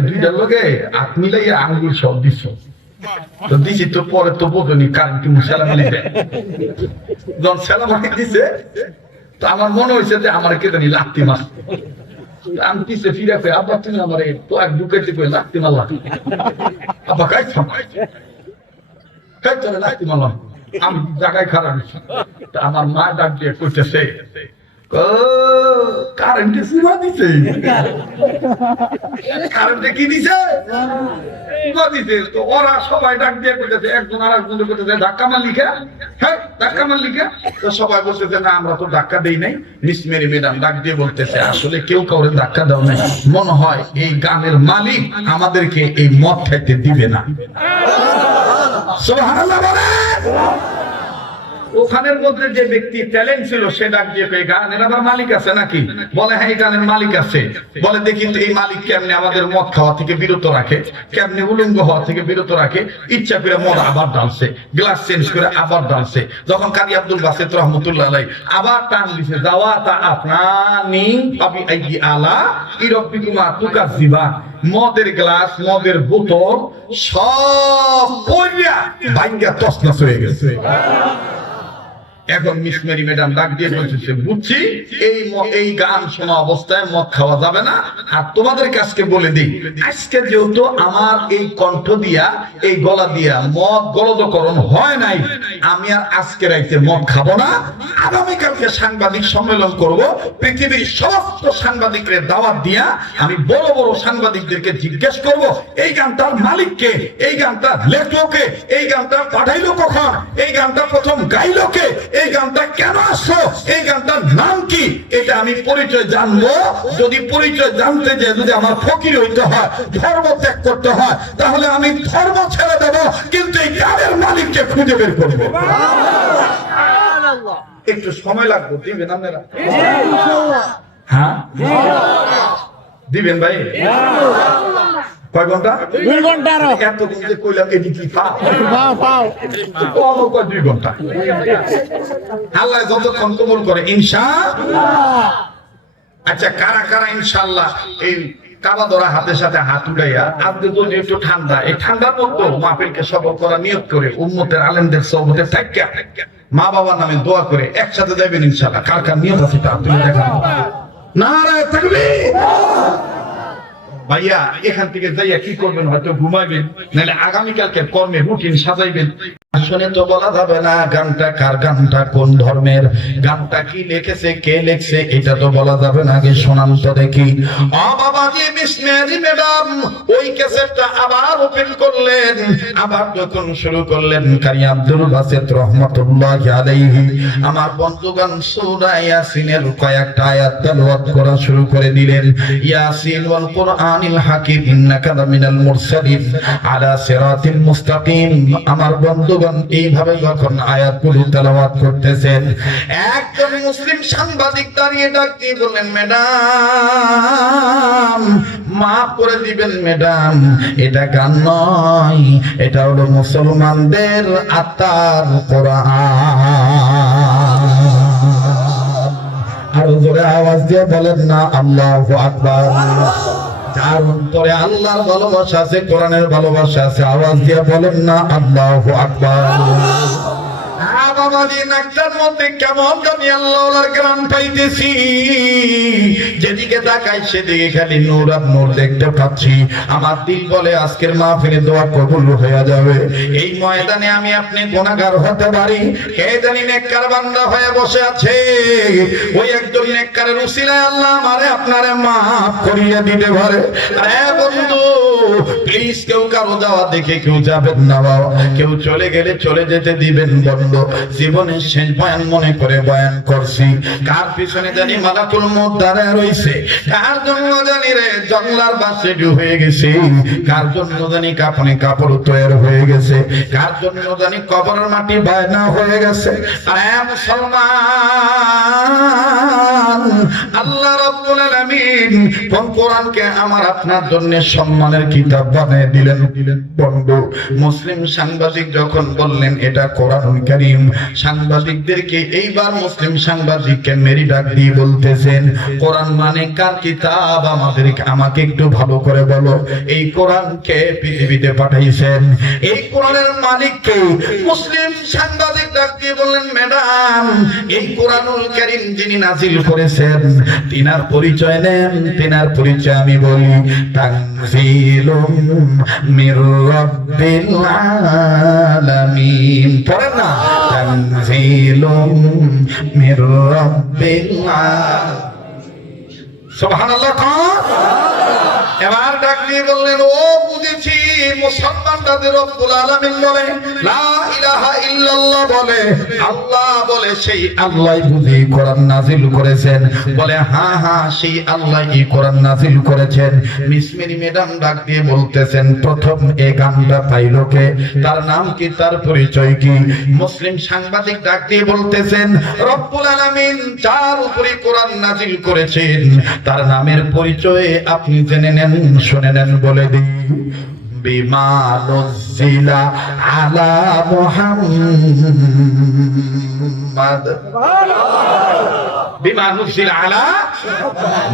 দুইটার লোকে হাত মিলাইয়া আঙ্গুল সব দিচ্ছ, তো দিছি তো পরে তো বোঝনি কারণ কি সেলামালি দেয় যখন সেলামালি দিছে তো আমার মনে হয়েছে যে আমার কে জানি লাত্তি মার আমি পিছিয়ে ফিরে ফিরে আবার তুমি আমার তো এক ঢুকেছি করে লাত্তি মারলাম আবার খাইছাম চলে লাত্তি মারলাম আমি জায়গায় খারাপ আমার মা ডাক দিয়ে করতেছে কারেন্টে সিমা দিছে কারেন্টে কি দিছে সিমা দিছে তো ওরা সবাই ডাক দিয়ে করতেছে একজন আর একজন করতেছে ধাক্কা মার লিখে হ্যাঁ ধাক্কা মার লিখে তো সবাই বলতেছে না আমরা তো ধাক্কা দেই নাই মিস মেরি ম্যাডাম ডাক দিয়ে বলতেছে আসলে কেউ কাউরে ধাক্কা দাও নাই মনে হয় এই গানের মালিক আমাদেরকে এই মদ খাইতে দিবে না সুবহানাল্লাহ বলে ওখানের মধ্যে যে ব্যক্তি ট্যালেন্ট ছিল সে ডাক দিয়ে গানের আবার মালিক আছে নাকি বলে হ্যাঁ এই গানের মালিক আছে বলে দেখি তো এই মালিক কেমনে আমাদের মদ খাওয়া থেকে বিরত রাখে কেমনে উলঙ্গ হওয়া থেকে বিরত রাখে ইচ্ছা করে মদ আবার ডালছে গ্লাস চেঞ্জ করে আবার ডালছে যখন কারি আব্দুল বাসিত রহমতুল্লাহ আলাইহি আবার টান দিছে দাওয়াতা আফনানি আবি আইদি আলা ইরাব্বিকুমা তুকাজ্জিবা মদের গ্লাস মদের বোতল সব পড়িয়া ভাঙ্গা তছনছ হয়ে গেছে এখন মিস মেরি ম্যাডাম ডাক দিয়ে বলতেছে বুঝছি এই গান শোনা অবস্থায় মদ খাওয়া যাবে না আর তোমাদের কাছকে বলে দিই আজকে যেহেতু আমার এই কণ্ঠ দিয়া এই গলা দিয়া মদ গলদকরণ হয় নাই আমি আর আজকে রাইতে মদ খাবো না আগামীকালকে সাংবাদিক সম্মেলন করব পৃথিবীর সমস্ত সাংবাদিকদের দাওয়াত দিয়া আমি বড় বড় সাংবাদিকদেরকে জিজ্ঞেস করব এই গানটার মালিককে এই গানটা লেখককে এই গানটা পাঠাইলো কখন এই গানটা প্রথম গাইলো কে এই গানটা কেন আসলো এই গানটার নাম কি এটা আমি পরিচয় জানবো যদি পরিচয় জানতে যে যদি আমার ফকির হইতে হয় ধর্ম ত্যাগ করতে হয় তাহলে আমি ধর্ম ছেড়ে দেব কিন্তু এই গানের মালিককে খুঁজে বের করবো একটু সময় লাগবে দিবেন আপনারা হ্যাঁ দিবেন ভাই কয় ঘন্টা 2 ঘন্টা আরো এত যে কইলাম এডি কি পাও পাও কয় 2 ঘন্টা আল্লাহ যতক্ষণ কবুল করে ইনশাআল্লাহ আচ্ছা কারা কারা ইনশাআল্লাহ এই কাবা ধরা হাতের সাথে হাত উঠাইয়া আজকে যদি একটু ঠান্ডা এই ঠান্ডার মধ্যে মাহফিলকে সফল করা নিয়ত করে উম্মতের আলেমদের সহবতে থাকিয়া মা বাবার নামে দোয়া করে একসাথে যাবেন ইনশাআল্লাহ কার কার নিয়ত আছে তা আপনি দেখান নারে তাকবীর ভাইয়া এখান থেকে যাইয়া কি করবেন হয়তো ঘুমাইবেন নাহলে আগামীকালকে কর্মে রুটিন সাজাইবেন শুনে তো বলা যাবে না গানটা কার গানটা কোন ধর্মের গানটা কি লিখেছে কে লিখছে এটা তো বলা যাবে না আগে শোনান তো দেখি ও বাবা জি মিস মেরি ম্যাডাম ওই ক্যাসেটটা আবার ওপেন করলেন আবার যখন শুরু করলেন কারি আব্দুল বাসিত রহমাতুল্লাহি আলাইহি আমার বন্ধুগণ সূরা ইয়াসিনের কয়েকটা আয়াত তেলাওয়াত করা শুরু করে দিলেন ইয়াসিন ওয়াল কুরআনিল হাকিম ইন্নাকা লামিনাল মুরসালিন আলা সিরাতিল মুস্তাকিম আমার বন্ধু এইভাবে যখন আয়াতগুলো তেলাওয়াত করতেছেন একজন মুসলিম সাংবাদিক দাঁড়িয়ে ডাক দিয়ে বললেন ম্যাডাম মাফ করে দিবেন ম্যাডাম এটা গান নয় এটা হলো মুসলমানদের আত্মার কোরআন আরো জোরে আওয়াজ দিয়ে বলেন না আল্লাহু আকবার যার অন্তরে আল্লাহর ভালোবাসা আছে কোরআনের ভালোবাসা আছে আওয়াজ দিয়ে বলেন না আল্লাহু আকবার বাবা দিন একটার মধ্যে কেমন জানি আল্লাহর গ্রাম পাইতেছি যেদিকে তাকাই সেদিকে খালি নূর আর নূর দেখতে পাচ্ছি আমার দিল বলে আজকের মাহফিলে দোয়া কবুল হয়ে যাবে এই ময়দানে আমি আপনি গুনাহগার হতে পারি কে জানি নেককার বান্দা হয়ে বসে আছে ওই একজন নেককারের উসিলায় আল্লাহ আমারে আপনারে maaf করিয়ে দিতে পারে আরে বন্ধু প্লিজ কেউ কারো যাওয়া দেখে কেউ যাবেন না বাবা কেউ চলে গেলে চলে যেতে দিবেন বন্ধু জীবনের শেষ বয়ান মনে করে বয়ান করছি কার পিছনে জানি মালাকুল মউত দাঁড়ায় রইছে কার জন্য জানি রে জঙ্গলার বাসে হয়ে গেছে কার জন্য জানি কাপনে কাপড় তৈরি হয়ে গেছে কার জন্য জানি কবরের মাটি বায়না হয়ে গেছে আরে মুসলমান আল্লাহ আল্লাহ রাব্বুল আলামিন কোরআনকে আমার আপনার জন্য সম্মানের কিতাব বানিয়ে দিলেন। বন্ধু, মুসলিম সাংবাদিক যখন বললেন এটা কোরআনুল কারীম, সাংবাদিকদেরকে এইবার মুসলিম সাংবাদিককে মেরি ডাক দিয়ে বলতেছেন, কোরআন মানে কার কিতাব? আমাকে একটু ভালো করে বলো। এই কোরআনকে পৃথিবীতে পাঠাইছেন, এই কোরআনের মালিককে? মুসলিম সাংবাদিক ডাক দিয়ে বললেন, ম্যাডাম, এই কোরআনুল কারীম যিনি নাজিল করেছেন তিনার পরিচয় নেন। তিনার পরিচয় আমি বলি, তানজিলুম মির রাব্বিল আলামিন। পড়েন না, তানজিলুম মির রাব্বিল আলামিন। সুবহানাল্লাহ। এবার ডাক দিয়ে বললেন, ও বুঝেছি, মুসলমান তাদের রব্বুল আলামিন বলে, লা ইলাহা ইল্লাল্লাহ বলে, আল্লাহ বলে, সেই আল্লাহই বুঝি কোরআন নাজিল করেছেন। বলে, হ্যাঁ হ্যাঁ, সেই আল্লাহই কোরআন নাজিল করেছেন। মিসমিরি ম্যাডাম ডাক দিয়ে বলতেছেন, প্রথম এই গানটা পাইলো কে? তার নাম কি? তার পরিচয় কি? মুসলিম সাংবাদিক ডাক দিয়ে বলতেছেন, রব্বুল আলামিন যার উপরে কোরআন নাজিল করেছেন তার নামের পরিচয় আপনি জেনে নেন, শুনে নেন। বলে দিই, বিমা নুজিলা আলা মুহাম্মাদ, বিমা নুজিলা আলা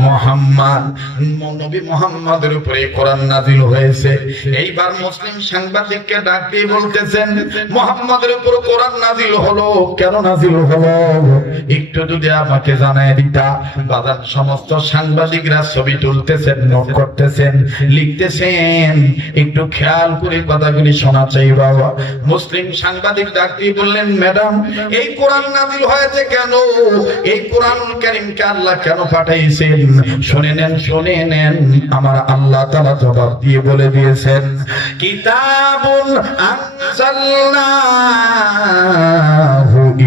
মুহাম্মাদ, নবী মুহাম্মাদের উপরে কোরআন নাজিল হয়েছে। এইবার মুসলিম সাংবাদিককে ডাক দিয়ে বলতেছেন, মুহাম্মাদের উপর কোরআন নাজিল হলো, কেন নাজিল হলো একটু যদি আমাকে জানায় দিতা। বাজার সমস্ত সাংবাদিকরা ছবি তুলতেছেন, নোট করতেছেন, লিখতেছেন, একটু খেয়াল করে কথাগুলি শোনা চাই বাবা। মুসলিম সাংবাদিক ডাক দিয়ে বললেন, ম্যাডাম, এই কোরআন নাজিল হয়েছে কেন? এই কোরআনুল কারীমকে আল্লাহ কেন পাঠাইছেন? শুনে নেন, শুনে নেন। আমার আল্লাহ তাআলা জবাব দিয়ে বলে দিয়েছেন, কিতাবুন আনজালনাহু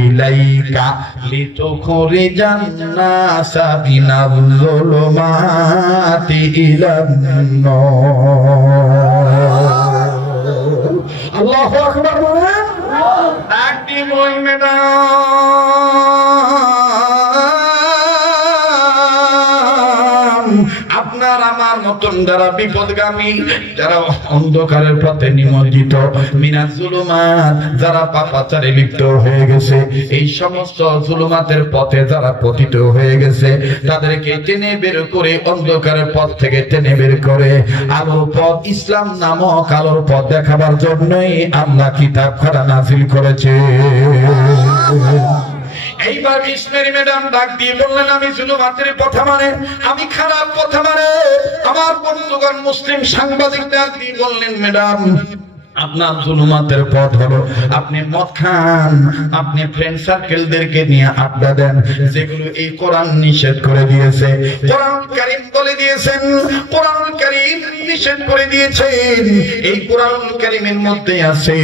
ইলাইকা লিতুখরিজান নাসা মিনাল যুলুমাতি ইলান নূর। আল্লাহু আকবার বলেন। ডাক দিয়ে বলেন, আপনার আমার মতন যারা বিপদগামী, যারা অন্ধকারের পথে নিমজ্জিত, মিনাজ জুলুমাত, যারা পাপাচারে লিপ্ত হয়ে গেছে, এই সমস্ত জুলুমাতের পথে যারা পতিত হয়ে গেছে, তাদেরকে টেনে বের করে, অন্ধকারের পথ থেকে টেনে বের করে আলোর পথ, ইসলাম নামক আলোর পথ দেখাবার জন্যই আল্লাহ কিতাবখানা নাজিল করেছে। এইবার মিসমেরি ম্যাডাম ডাক দিয়ে বললেন, আমি জুলুমাতের পথে মানে, আমি খারাপ পথে মানে। আমার বন্ধুগণ মুসলিম সাংবাদিক ডাক দিয়ে বললেন, ম্যাডাম, আপনার জুলুমাতের পথ হলো আপনি মদ খান, আপনি ফ্রেন্ড সার্কেলদেরকে নিয়ে আড্ডা দেন, যেগুলো এই কোরআন নিষেধ করে দিয়েছে। কোরআন কারীম বলে দিয়েছেন, কোরআন কারীম নিষেধ করে দিয়েছেন। এই কোরআন কারীমের মধ্যে আছে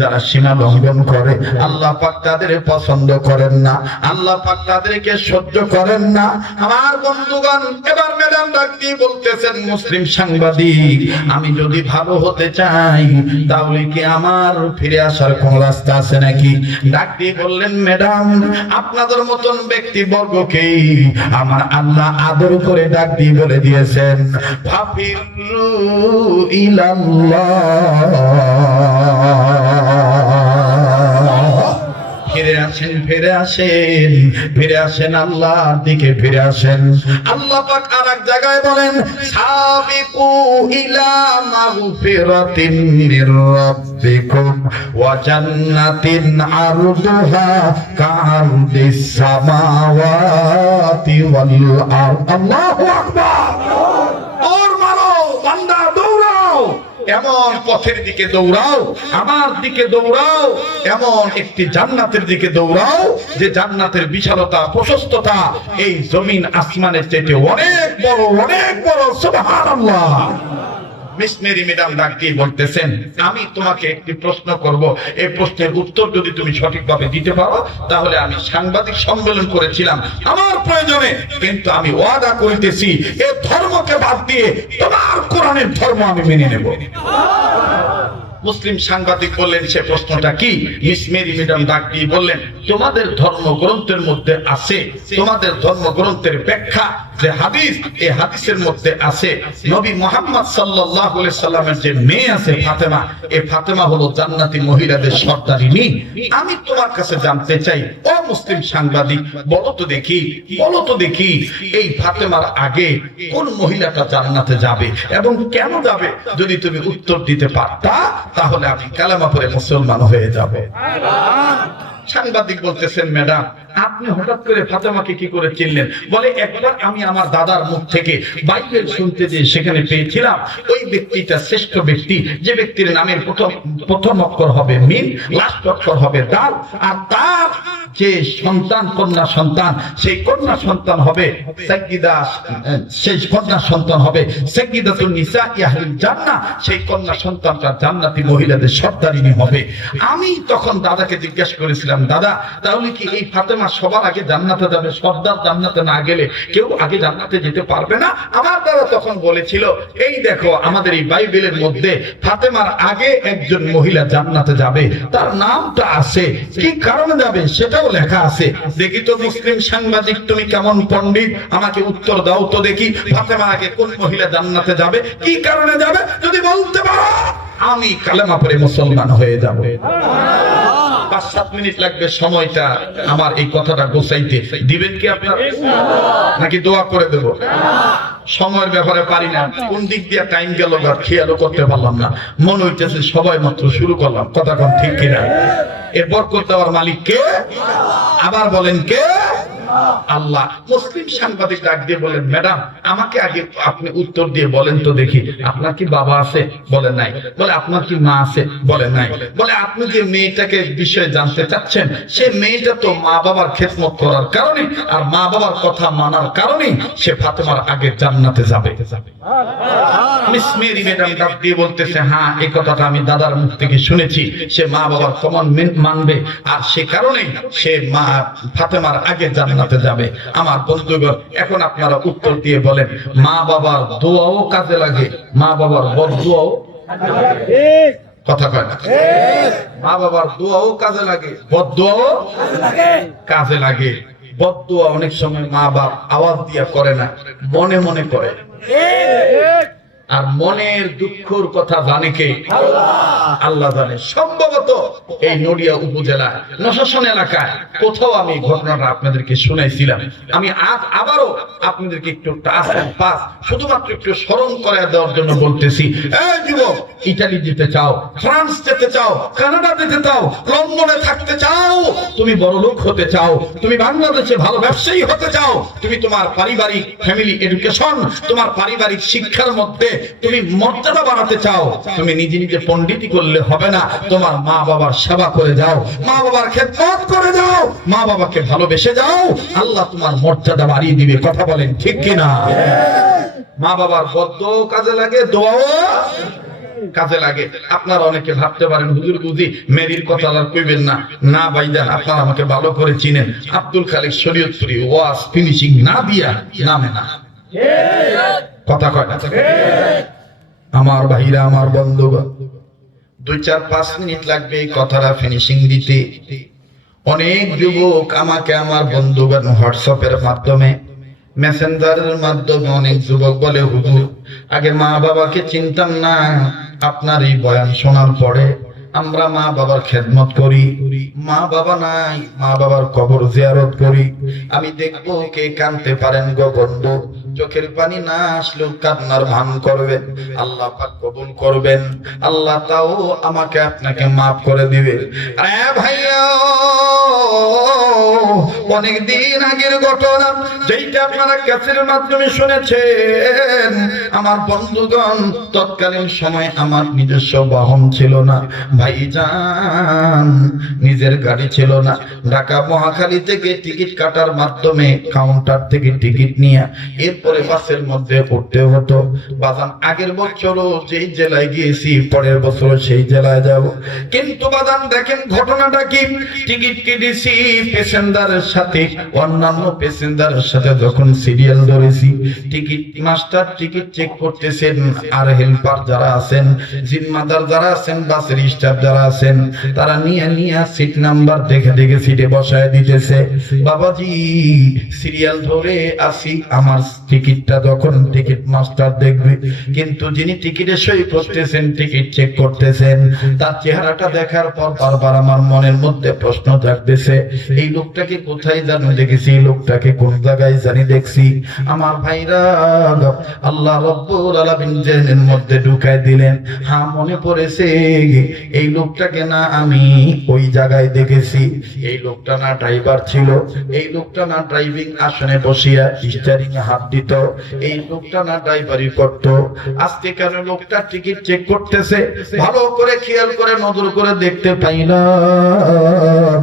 যারা সীমা লঙ্ঘন করে, আল্লাহ পাক তাদের পছন্দ করেন না, আল্লাহ পাক তাদেরকে সহ্য করেন না। আমার বন্ধুগণ, এবার ম্যাডাম ডাক দিয়ে বলতেছেন, মুসলিম সাংবাদিক, আমি যদি ভালো হতে চাই তাহলে কি আমার ফিরে আসার কোন রাস্তা আছে নাকি? ডাক দিয়ে বললেন, ম্যাডাম, আপনাদের মতন ব্যক্তিবর্গকে আমার আল্লাহ আদর করে ডাক দিয়ে বলে দিয়েছেন, ফাফিরু ইলাল্লাহ, ফিরে আসেন, ফিরে আসেন, ফিরে আসেন, আল্লাহর দিকে ফিরে আসেন। আল্লাহ পাক আরেক জায়গায় বলেন, সাবিকু ইলা মাগফিরাতিন মির রাব্বিকুম ওয়া জান্নাতিন আরদুহা কাআরদিস সামাওয়াতি ওয়াল আরদ। আল্লাহু আকবার। দৌড় মারো বান্দা, দৌড়াও, এমন পথের দিকে দৌড়াও, আমার দিকে দৌড়াও, এমন একটি জান্নাতের দিকে দৌড়াও যে জান্নাতের বিশালতা, প্রশস্ততা এই জমিন আসমানের চাইতে অনেক বড়, অনেক বড়। সুবহানাল্লাহ। মিসমেরি ম্যাডাম ডাক দিয়ে বলতেছেন, আমি তোমাকে একটি প্রশ্ন করব, এই প্রশ্নের উত্তর যদি তুমি সঠিকভাবে দিতে পারো তাহলে আমি সাংবাদিক সম্মেলন করেছিলাম আমার প্রয়োজনে, কিন্তু আমি ওয়াদা করিতেছি এই ধর্মকে বাদ দিয়ে তোমার কোরআনের ধর্ম আমি মেনে নেব। মুসলিম সাংবাদিক বললেন, সে প্রশ্নটা কি? মিস মেরি ম্যাডাম ডাক দিয়ে বললেন, তোমাদের ধর্মগ্রন্থের মধ্যে আছে, তোমাদের ধর্মগ্রন্থের ব্যাখ্যা যে হাদিস, এই হাদিসের মধ্যে আছে নবী মুহাম্মদ সাল্লাল্লাহু আলাইহি সাল্লামের যে মেয়ে আছে ফাতেমা, এই ফাতেমা হলো জান্নাতি মহিলাদের সর্দারিনী। আমি তোমার কাছে জানতে চাই, ও মুসলিম সাংবাদিক, বলো তো দেখি এই ফাতেমার আগে কোন মহিলাটা জান্নাতে যাবে এবং কেন যাবে? যদি তুমি উত্তর দিতে পারতা তাহলে আমি কালেমা পড়ে মুসলমান হয়ে যাব। সাংবাদিক বলতেছেন, ম্যাডাম আপনি হঠাৎ করে ফাতেমাকে কি করে চিনলেন? বলে, একবার আমি আমার দাদার মুখ থেকে বাইবেল শুনতে যে সেখানে পেয়েছিলাম, ওই ব্যক্তিটা শ্রেষ্ঠ ব্যক্তি, যে ব্যক্তির নামের প্রথম অক্ষর হবে মিম, লাস্ট অক্ষর হবে দাল, আর তার যে সন্তান, কন্যা সন্তান, সেই কন্যা সন্তান হবে সাইয়্যিদা, সেই কন্যা সন্তান হবে সাইয়্যিদাতুন নিসা আহলিল জান্নাহ, সেই কন্যা সন্তানটা জান্নাতি মহিলাদের সর্দারিনী হবে। আমি তখন দাদাকে জিজ্ঞাসা করেছিলাম, দাদা তাহলে কি এই ফাতেমা সবার আগে জান্নাতে যাবে? সর্দার জান্নাতে না গেলে কেউ আগে জান্নাতে যেতে পারবে না? আমার দাদা তখন বলেছিল, এই দেখো আমাদের এই বাইবেলের মধ্যে ফাতেমার আগে একজন মহিলা জান্নাতে যাবে, তার নামটা আছে, কি কারণে যাবে সেটাও লেখা আছে। দেখি তো মুসলিম সাংবাদিক, তুমি কেমন পণ্ডিত, আমাকে উত্তর দাও তো দেখি, ফাতেমার আগে কোন মহিলা জান্নাতে যাবে, কি কারণে যাবে? যদি বলতে পারো আমি কালেমা পড়ে মুসলমান হয়ে যাব। 5-7 মিনিট লাগবে সময়টা আমার এই কথাটা গোছাইতে। দিবেন কি আপনারা, নাকি দোয়া করে দেব? সময়ের ব্যাপারে পারি না, কোন দিক দিয়ে টাইম গেল খেয়ালও করতে পারলাম না। মনে হইতেছে সবাই মাত্র শুরু করলাম, কথা কোন ঠিক কিনা? এর বরকত দেওয়ার মালিক কে? আবার বলেন কে? আল্লাহ। মুসলিম সাংবাদিক ডাক দিয়ে বলেন, ম্যাডাম আমাকে আগে আপনি উত্তর দিয়ে বলেন তো দেখি, আপনার কি বাবা আছে? বলে নাই। বলে, আপনার কি মা আছে? বলে নাই। বলে, আপনি যে মেয়েটাকে বিষয়ে জানতে চাচ্ছেন, সে মেয়েটা তো মা বাবার খেদমত করার কারণে আর মা বাবার কথা মানার কারণে সে ফাতেমার আগে জান্নাতে যাবে। মিস মেরি ম্যাডাম ডাক দিয়ে বলতেছে, হ্যাঁ এই কথাটা আমি দাদার মুখ থেকে শুনেছি, সে মা বাবার কমান্ডমেন্ট মানবে আর সে কারণেই সে মা ফাতেমার আগে জান্নাতে যাবে। আমার বন্ধুগণ, এখন আপনারা উত্তর দিয়ে বলেন, মা বাবার দোয়াও কাজে লাগে, মা বাবার বদদোয়াও কথা কয় না? মা বাবার দোয়াও কাজে লাগে, বদদোয়াও কাজে লাগে। বদদোয়া অনেক সময় মা বাপ আওয়াজ দিয়া করে না, মনে মনে করে। আর মনের দুঃখের কথা জানে কে? আল্লাহ জানে। সম্ভবত এই নড়িয়া উপজেলা নশাসন এলাকায় কোথাও আমি ঘটনাটা আপনাদেরকে শুনাইছিলাম। আমি আজ আবারও আপনাদেরকে একটু শুধুমাত্র একটু স্মরণ করে দেওয়ার জন্য বলতেছি। এই যুবক, ইটালি যেতে চাও, ফ্রান্স যেতে চাও, কানাডা যেতে চাও, লন্ডনে থাকতে চাও, তুমি বড় লোক হতে চাও, তুমি বাংলাদেশে ভালো ব্যবসায়ী হতে চাও, তুমি তোমার পারিবারিক ফ্যামিলি এডুকেশন, তোমার পারিবারিক শিক্ষার মধ্যে তুমি মর্যাদা বাড়াতে চাও, তুমি নিজে নিজে পণ্ডিতি করলে হবে না, তোমার মা বাবার সেবা করে যাও, মা বাবার খেদমত করে যাও, মা বাবাকে ভালোবেসে যাও, আল্লাহ তোমার মর্যাদা বাড়িয়ে দিবে। কথা বলেন ঠিক কিনা? মা বাবার বদদোয়াও কাজে লাগে, দোয়াও কাজে লাগে। আপনারা অনেকে ভাবতে পারেন, হুজুর বুঝি মেরির কথা আর কইবেন না। না ভাইজান, আপনারা আমাকে ভালো করে চিনেন। আব্দুল খালিক শরীয়তপুরি ওয়াজ ফিনিশিং না দিয়া নামে না, কথা কয় না? আমার ভাইরা, আমার বন্ধুগণ, 2-4-5 মিনিট লাগবে এই কথাটা ফিনিশিং দিতে। অনেক যুবক আমাকে, আমার বন্ধুগণ, হোয়াটসঅ্যাপের মাধ্যমে, মেসেঞ্জারের মাধ্যমে অনেক যুবক বলে, হুজুর আগে মা বাবাকে চিনতাম না, আপনার এই বয়ান শোনার পরে আমরা মা বাবার খেদমত করি, মা বাবা নাই, মা বাবার কবর জিয়ারত করি। আমি দেখবো কে কাঁদতে পারেন গো বন্ধু, চোখের পানি না আসলেও কান্নার ভান করবেন, আল্লাহ পাক কবুল করবেন, আল্লাহ তাও আমাকে আপনাকে মাফ করে দিবে। আরে ভাইয়া, অনেক দিন আগের ঘটনা, যেইটা আপনারা ক্যাসেটের মাধ্যমে শুনেছেন। আমার বন্ধুগণ, তৎকালীন সময় আমার নিজস্ব বাহন ছিল না ভাইজান, নিজের গাড়ি ছিল না। ঢাকা মহাখালী থেকে টিকিট কাটার মাধ্যমে কাউন্টার থেকে টিকিট নিয়ে এরপরে বাসের মধ্যে উঠতে হতো। বাজান, আগের বছরও যেই জেলায় গিয়েছি, পরের বছর সেই জেলায় যাব। কিন্তু বাজান দেখেন ঘটনাটা কি, টিকিট কেটেছি, প্যাসেঞ্জারের সাথে অন্যান্য প্যাসেঞ্জারের সাথে যখন সিরিয়াল ধরেছি, টিকিট মাস্টার টিকিট চেক করতেছেন, আর হেল্পার যারা আছেন, জিম্মাদার যারা আছেন, বাসের স্টাফ যারা আছেন, তারা নিয়ে সিট নাম্বার দেখে দেখে সিটে বসায় দিতেছে। বাবাজি সিরিয়াল ধরে আসি, আমার টিকিটটা যখন টিকিট মাস্টার দেখবে, কিন্তু যিনি টিকিটে সই করতেছেন, টিকিট চেক করতেছেন, তার চেহারাটা দেখার পর বারবার আমার মনের মধ্যে প্রশ্ন জাগতেছে, এই লোকটাকে কোথায় জানি দেখেছি, এই লোকটাকে কোন জায়গায় জানি দেখছি। আমার ভাইরা, আল্লাহ রাব্বুল আলামিন জেনের মধ্যে ঢুকায় দিলেন। হ্যাঁ, মনে পড়েছে, এই লোকটাকে না আমি ওই জায়গায় দেখেছি। এই লোকটা না ড্রাইভার ছিল, এই লোকটা না ড্রাইভিং আসনে বসিয়া স্টিয়ারিং এ হাত দিত, এই লোকটা না ড্রাইভারি করত। আজকে কেন লোকটা টিকিট চেক করতেছে, ভালো করে খেয়াল করে নজর করে দেখতে পাইলাম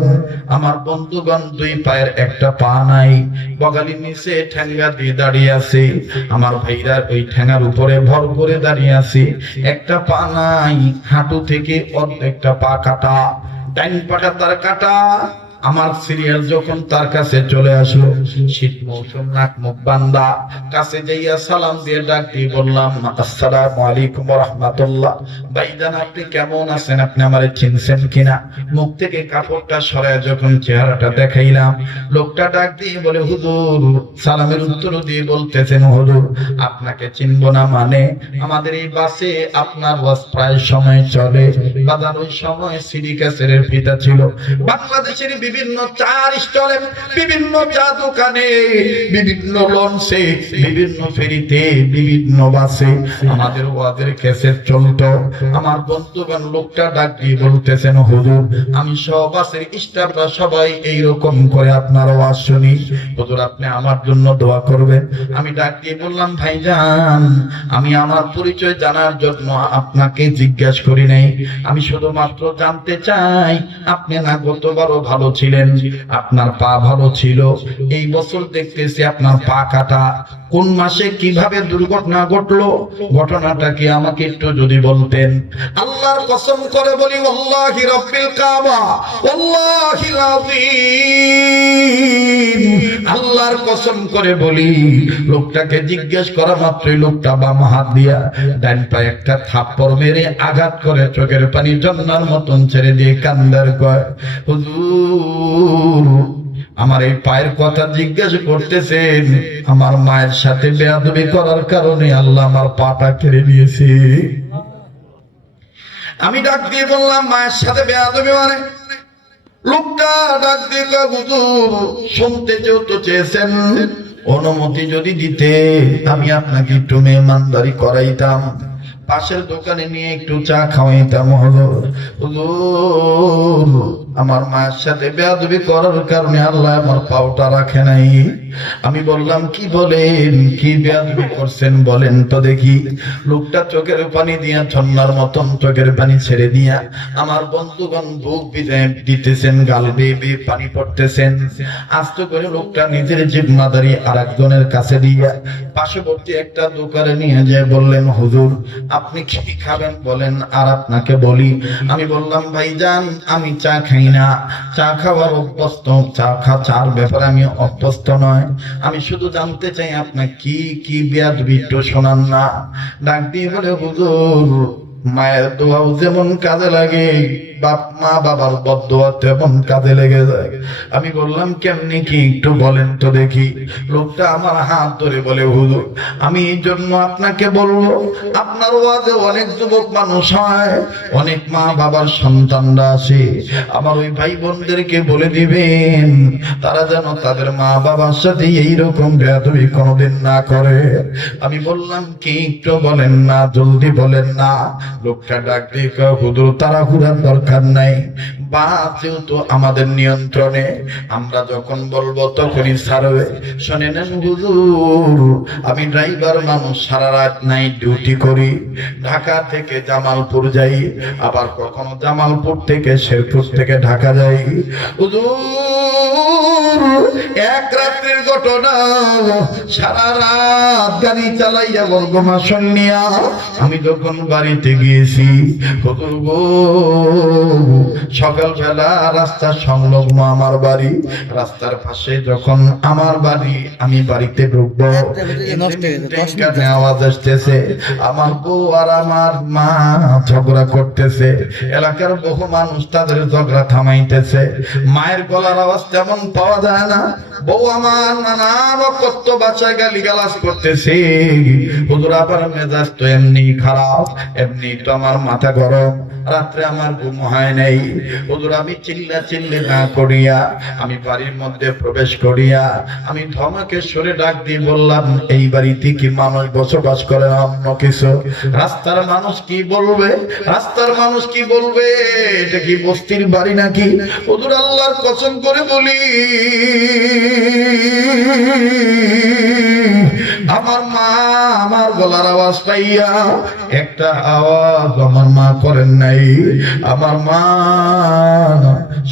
আমার বন্ধুগণ দুই পায়ের একটা পা নাই, বগালির নিচে ঠ্যাঙ্গা দিয়ে দাঁড়িয়ে আছে। আমার ভাইরা ওই ঠ্যাঙ্গার উপরে ভর করে দাঁড়িয়ে আছে, একটা পা নাই, হাঁটু থেকে অর্ধেকটা পা কাটা, ডাইন পাটা তার কাটা। আমার সিরিয়াল যখন তার কাছে চলে আসলো, শীত মৌসুম, নাক মুখ বান্দা, কাছে যাইয়া সালাম দিয়ে ডাক দিয়ে বললাম, আসসালামু আলাইকুম ওয়া রাহমাতুল্লাহ। ভাইজান আপনি কেমন আছেন, আপনি আমারে চিনছেন কিনা? মুখ থেকে কাপড়টা সরায় যখন চেহারাটা দেখাইলাম, লোকটা ডাক দিয়ে বলে, হুজুর, সালামের উত্তর দিয়ে বলতেছেন, হুজুর আপনাকে চিনব না মানে? আমাদের এই বাসে আপনার ওয়াজ প্রায় সময় চলে। বাজার ওই সময় সিডি ক্যাসেটের ফিতা ছিল। বাংলাদেশের বিভিন্ন চার স্টলে, বিভিন্ন চা দোকানে, বিভিন্ন লঞ্চে, বিভিন্ন ফেরিতে, বিভিন্ন বাসে আমাদের ওয়াজের ক্যাসেট চলতো। আমার বন্ধুগণ লোকটা ডাক দিয়ে বলতেছেন, হুজুর আমি সব বাসের স্টাফরা সবাই এইরকম করে আপনার ওয়াজ শুনি, হুজুর আপনি আমার জন্য দোয়া করবেন। আমি ডাক দিয়ে বললাম, ভাইজান আমি আমার পরিচয় জানার জন্য আপনাকে জিজ্ঞাসা করি নাই, আমি শুধুমাত্র জানতে চাই আপনি না গতবারও ভালো ছিলেন, আপনার পা ভালো ছিল, এই বছর দেখতেছি আপনার পা কাটা। কোন মাসে কিভাবে দুর্ঘটনা ঘটলো, ঘটনাটা কি আমাকে একটু যদি বলতেন। আল্লাহর কসম করে বলি, ওয়াল্লাহি রাব্বিল কাবা, ওয়াল্লাহিল আযীম, আল্লাহর কসম করে বলি, লোকটাকে জিজ্ঞেস করা মাত্রই লোকটা বাম হাত দিয়া ডান পায়ে একটা থাপ্পড় মেরে আঘাত করে চোখের পানি জন্নার মতন ছেড়ে দিয়ে কান্দার কয়, হুজুর আমার এই পায়ের কথা জিজ্ঞাসা করতেছেন, আমার মায়ের সাথে বেয়াদবি করার কারণে আল্লাহ আমার পাটা কেড়ে নিয়েছে। আমি ডাক দিয়ে বললাম, মায়ের সাথে বেয়াদবি মানে? লোকটা ডাক দিয়ে কয়, হুজুর শুনতে যেহেতু চেয়েছেন, অনুমতি যদি দিতে আমি আপনাকে একটু মেহমানদারি করাইতাম, পাশের দোকানে নিয়ে একটু চা খাওয়াইতাম। হুজুর আমার মায়ের সাথে বেয়াদবি করার কারণে আল্লাহ আমার পাওটা রাখে নাই। আমি বললাম, কি বলেন, কি বেয়াদবি করছেন বলেন তো দেখি। লোকটা চোখের পানি দিয়া ঝর্ণার মতন চোখের পানি ছেড়ে দিয়া আমার বন্ধুগণ বুক বিদায় দিতেছেন, গাল বেয়ে বেয়ে পানি পড়তেছেন। আস্তে করে লোকটা নিজের জিম্মাদারি আর একজনের কাছে দিয়া পার্শ্ববর্তী একটা দোকানে নিয়ে যায় বললেন, হুজুর আপনি কি খাবেন বলেন আর আপনাকে বলি। আমি বললাম, ভাইজান আমি চা খাই না, চা খাওয়ার অভ্যস্ত, চার ব্যাপারে আমি অভ্যস্ত নয়, আমি শুধু জানতে চাই আপনার কি কি বেয়াদবি একটু শোনান না। ডাক দিয়ে বলে, হুজুর মায়ের দোয়াও যেমন কাজে লাগে, মা বাবার বদদোয়া তেমন কাজে লেগে যায়। আমি বললাম, কেমনি কি একটু বলেন তো দেখি। লোকটা আমার হাত ধরে বলে, হুজুর আমি এই জন্য আপনাকে বলবো, আপনার ওয়াজে অনেক যুবক মানুষ হয়, অনেক মা বাবার সন্তানরা আছে, আমার ওই ভাই বোনদেরকে বলে দিবেন তারা যেন তাদের মা বাবার সাথে এইরকম বেয়াদবি কোনোদিন না করে। আমি বললাম, কি একটু বলেন না, জলদি বলেন না। লোকটা ডাক দিয়ে কয়, হুজুর তাড়াহুড়ার দরকার নাই, বাস যেহেতু আমাদের নিয়ন্ত্রণে, আমরা যখন বলবো তখনই ছাড়বে। শুনে নেন হুজুর, আমি ড্রাইভার মানুষ, সারা রাত নাইট ডিউটি করি, ঢাকা থেকে জামালপুর যাই, আবার কখনো জামালপুর থেকে শেরপুর থেকে ঢাকা যাই। হুজুর এক রাতে রাত্রের ঘটনা, সারা রাত গাড়ি চালাইয়া বর্গমাসন নিয়া আমি যখন বাড়িতে গিয়েছি, হুজুর গো, সকালবেলা রাস্তার সংলগ্ন আমার বাড়ি, রাস্তার পাশে যখন আমার বাড়ি, আমি বাড়িতে ঢুকবো, কানে আওয়াজ আসতেছে, আমার বউ আর আমার মা ঝগড়া করতেছে। এলাকার বহু মানুষ তাদের ঝগড়া থামাইতেছে। মায়ের গলার আওয়াজ তেমন পাওয়া যায় না। বউ আমার নানান কত বাচ্চা গালিগালাজ করতেছে। হুজুর আবার মেজাজ তো এমনি খারাপ, এমনি তো আমার মাথা গরম, রাত্রে আমার ঘুম হয় নাই। হুজুর আমি চিল্লা না করিয়া আমি বাড়ির মধ্যে প্রবেশ করিয়া আমি ধমকে সরে ডাক দিয়ে বললাম, এই বাড়িতে কি মানুষ বসবাস করে না অন্য কিছু? রাস্তার মানুষ কি বলবে? রাস্তার মানুষ কি বলবে? এটা কি বস্তির বাড়ি নাকি? হুজুর আল্লাহর কসম করে বলি, আমার মা আমার গলার আওয়াজ পাইয়া একটা আওয়াজ আমার মা করেন নাই। আমার মা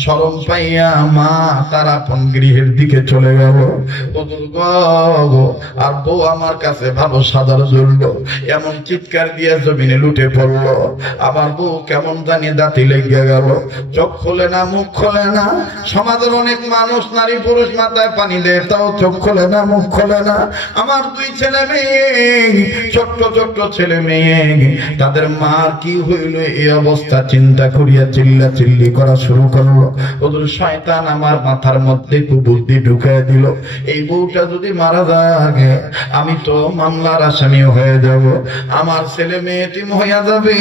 শরম পাইয়া মা তার আপন গৃহের দিকে চলে গেল। আর বউ আমার কাছে ভালো সাদার জ্বললো, এমন চিৎকার দিয়ে জমিনে লুটে পড়লো। আমার বউ কেমন জানি দাঁতি লেগে গেল, চোখ খোলে না, মুখ খোলে না। সমাজের অনেক মানুষ, নারী পুরুষ মাথায় পানি দেয়, তাও চোখ খোলে না, মুখ খোলে না। আমার দুই ছেলে মেয়ে, ছোট্ট ছোট্ট ছেলে মেয়ে, তাদের মা কি হইল এই অবস্থা চিন্তা করিয়া চিল্লি করা শুরু করলো। ওদের শয়তান আমার মাথার মধ্যে কুবুদ্ধি ঢুকায় দিল, এই বউটা যদি মারা যায় আমি তো মামলার আসামি হয়ে যাব, আমার ছেলে মেয়ে এতিম হইয়া যাবে,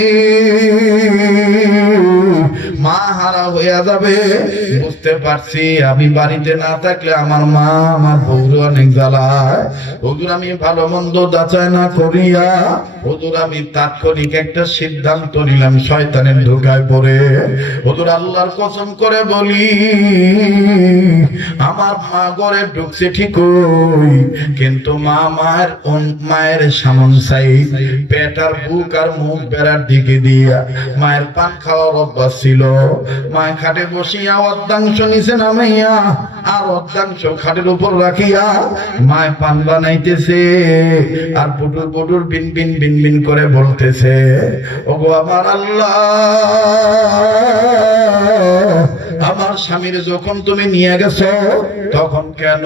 মা হারা হইয়া যাবে। বুঝতে পারছি আমি বাড়িতে না থাকলে আমার মা আমার বউর অনেক জ্বালায়। হুজুর আমি ভালো মন্দ যাচাই না করিয়া হুজুর আমি তাৎক্ষণিক একটা সিদ্ধান্ত নিলাম, শয়তানের ঢোকায় পড়ে। হুজুর আল্লাহর কসম করে বলি, আমার মা ঘরে ঢুকছে ঠিকই, কিন্তু মায়ের সামন চাই, পেট আর বুক আর মুখ বেড়ার দিকে দিয়া মায়ের পান খাওয়ার অভ্যাস ছিল। মায়ের খাটে বসিয়া অর্ধাংশ নিচে নামাইয়া আর অর্ধাংশ খাটের উপর রাখিয়া মায় পান বানাইতেছে আর পুটুর পুটুর বিন বিন বিন বিন করে বলতেছে, ওগো আমার আল্লাহ, আমার স্বামীর যখন তুমি নিয়ে গেছো তখন কেন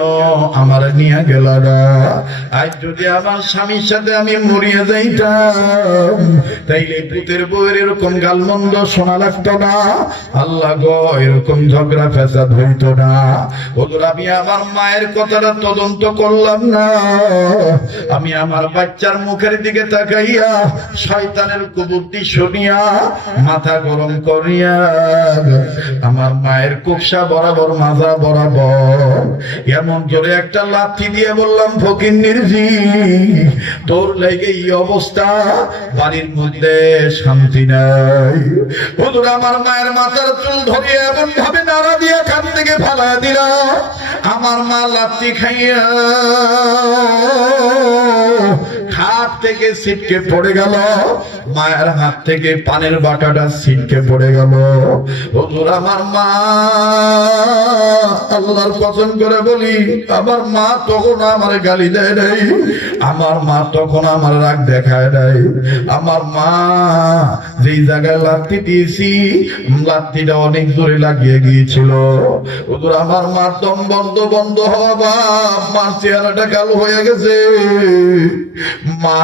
আমার নিয়ে গেল না? আজ যদি আমার স্বামীর সাথে আমি মরিয়া যাইতাম তাইলে পুতের বউয়ের এরকম গালমন্দ শোনা লাগতো না, আল্লাহ গো এরকম ঝগড়া ফেসাদ হইতো না। হুজুর আমি আমার মায়ের কথাটা তদন্ত করলাম না, আমি আমার বাচ্চার মুখের দিকে তাকাইয়া শয়তানের কুবুদ্ধি শুনিয়া মাথা গরম করিয়া আমার মায়ের কুকসা বরাবর মাজা বরাবর এমন জোরে একটা লাথি দিয়ে বললাম, ফকিন্নির জি, তোর লেগে এই অবস্থা, বাড়ির মধ্যে শান্তি নাই। হুজুর আমার মায়ের মাথার চুল ধরিয়ে এমন ভাবে নাড়া দিয়ে খান থেকে ফালা দিল, আমার মা লাথি খাইয়া খাট থেকে ছিটকে পড়ে গেল, মায়ের হাত থেকে পানের বাটাটা ছিটকে পড়ে গেল। হুজুর আমার মা, আল্লাহর কসম করে বলি, আমার মা তখন আমার গালি দেয় নাই, আমার মা তখন আমার রাগ দেখায় নাই। আমার মা যেই জায়গায় লাথি দিয়েছি লাথিটা অনেক দূরে লাগিয়ে গিয়েছিল। হুজুর আমার মার দম বন্ধ হওয়া বাপ, মার চেহারাটা কালো হয়ে গেছে। মা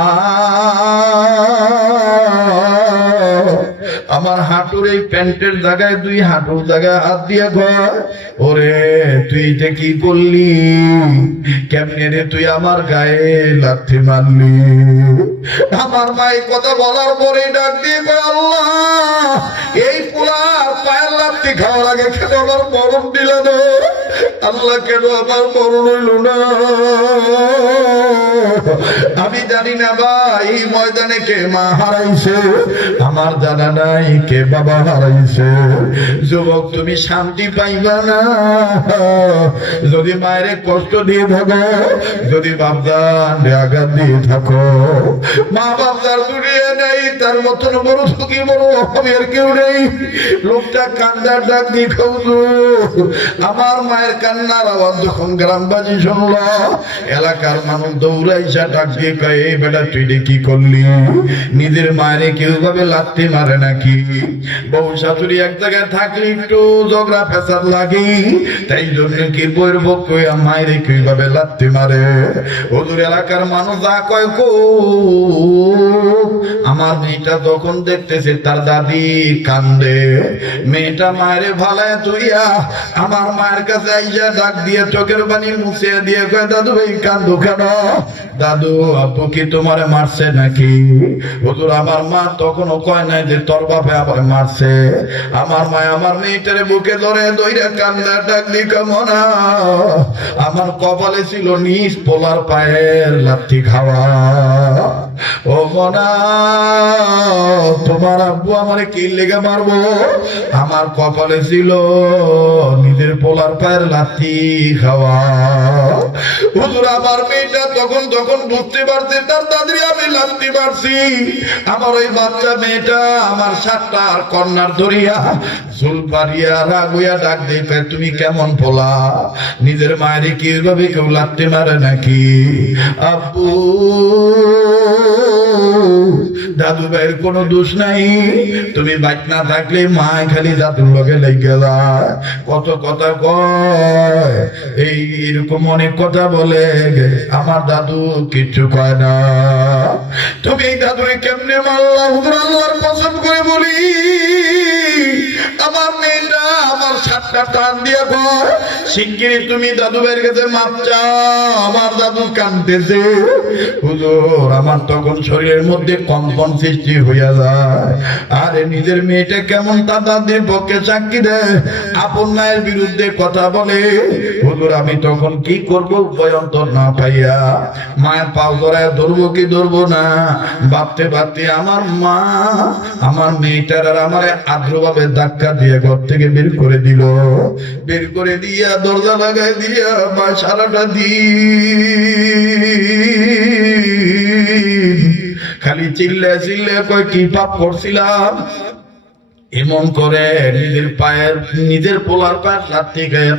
আমার হাঁটুর এই প্যান্টের জায়গায় দুই হাঁটুর জায়গায় হাত দিয়ে কয়, ওরে তুই এটা কি করলি? কেমনে রে তুই আমার গায়ে লাথি মারলি? আমার মা এই কথা বলার পরে ডাক দিয়ে কয়, আল্লাহ, এই পোলার পায়ের লাথি খাওয়ার আগে কেন আমার মরণ দিল না? আল্লাহ কেন আমার মরণ হইল না? আমি জানি না ভাই ময়দানে কে মা হারাইছে, আমার জানা নাই। নাই, কে বাবা হারাইছে। যুবক তুমি শান্তি পাইবা না যদি মায়ের কষ্ট দিয়ে থাকো, যদি বাপদান আঘাত দিয়ে থাকো। মা বাপ তার দুনিয়া নেই, তার মতন বড় সুখী বড় অভাবের কেউ নেই। লোকটা কান্নার ডাক দিয়ে আমার মায়ের কান্নার আওয়াজ যখন গ্রামবাসী শুনল, এলাকার মানুষ দৌড়াইছা ডাক দিয়ে কয়, এই বেটা তুই কি করলি? নিজের মায়ের কেউ ভাবে লাথি মারে নাকি? বউ শাশুড়ি এক জায়গায় থাকলে একটু ঝগড়া ফেসাদ লাগে, তাই জন্য কি বইয়ের বউ কইয়া মায়ের কেউ ভাবে লাথি মারে? ওদের এলাকার মানুষ যা কয় কো, আমার মেয়েটা যখন দেখতেছে তার দাদি কান্দে, মেয়েটা মায়ের ভালায় তুইয়া আমার মায়ের কাছে আইসা ডাক দিয়ে চোখের পানি মুছে দিয়ে কয়, দাদু ভাই কান্দো কেন? দাদু আপু কি তোমার মারছে নাকি? হুজুর আমার মা তখনও কয় নাই যে তোর বাপে আবার মারছে। আমার মা আমার মেয়েটারে বুকে ধরে দইরা কান্দার ডাক দিয়ে কেমনা, আমার কপালে ছিল নিজ পোলার পায়ের লাথি খাওয়া। ও মনা, তোমার আব্বু আমার কি লেগে মারবো? আমার কপালে ছিল নিজের পোলার পায়ের লাথি খাওয়া। হুজুর আমার মেয়েটা তখন বুঝতে পারছে তার দাদির আমি লাথি মারছি। আমার ওই বাচ্চা মেয়েটা আমার সাতটা আর কন্যার ধরিয়া চুল পারিয়া রাগ হইয়া ডাক দিয়ে, তুমি কেমন পোলা? নিজের মায়ের কি ভাবে কেউ লাথি মারে নাকি? আব্বু দাদু ভাইয়ের কোনো দোষ নাই, তুমি বাইক না থাকলে মা খালি দাদুর লগে লেগে যায়, কত কথা কয়, এই এরকম অনেক কথা বলে। আমার দাদু কিচ্ছু কয় না। তুমি এই দাদুকে কেমনে মারলা? হুজুর আল্লাহর কসম করে বলি, আমার মেয়েটা আমার সাতটা টান দিয়া কয়, শিগগিরই তুমি দাদু ভাইয়ের কাছে মাপ চাও, আমার দাদু কাঁদতেছে। হুজুর আমার তখন শরীরের মধ্যে কম্পন সৃষ্টি হইয়া যায়। আরে নিজের মেয়েটা কেমন তার দাদির পক্ষে সাক্ষী দেয়, আপন মায়ের বিরুদ্ধে কথা বলে। হুজুর আমি তখন কি করব ভয়ন্তর না পাইয়া মায়ের পাও ধরায় ধরবো কি ধরবো না ভাবতে ভাবতে আমার মা আমার মেয়েটার আর আমার আদ্রভাবে ধাক্কা দিয়ে ঘর থেকে বের করে দিল। বের করে দিয়া দরজা লাগাই দিয়া মা সারাটা দিন খালি চিল্লা চিল্লা কয় কি পাপ করছিলাম, এমন করে নিজের পোলার পায়ের লাথি গায়ে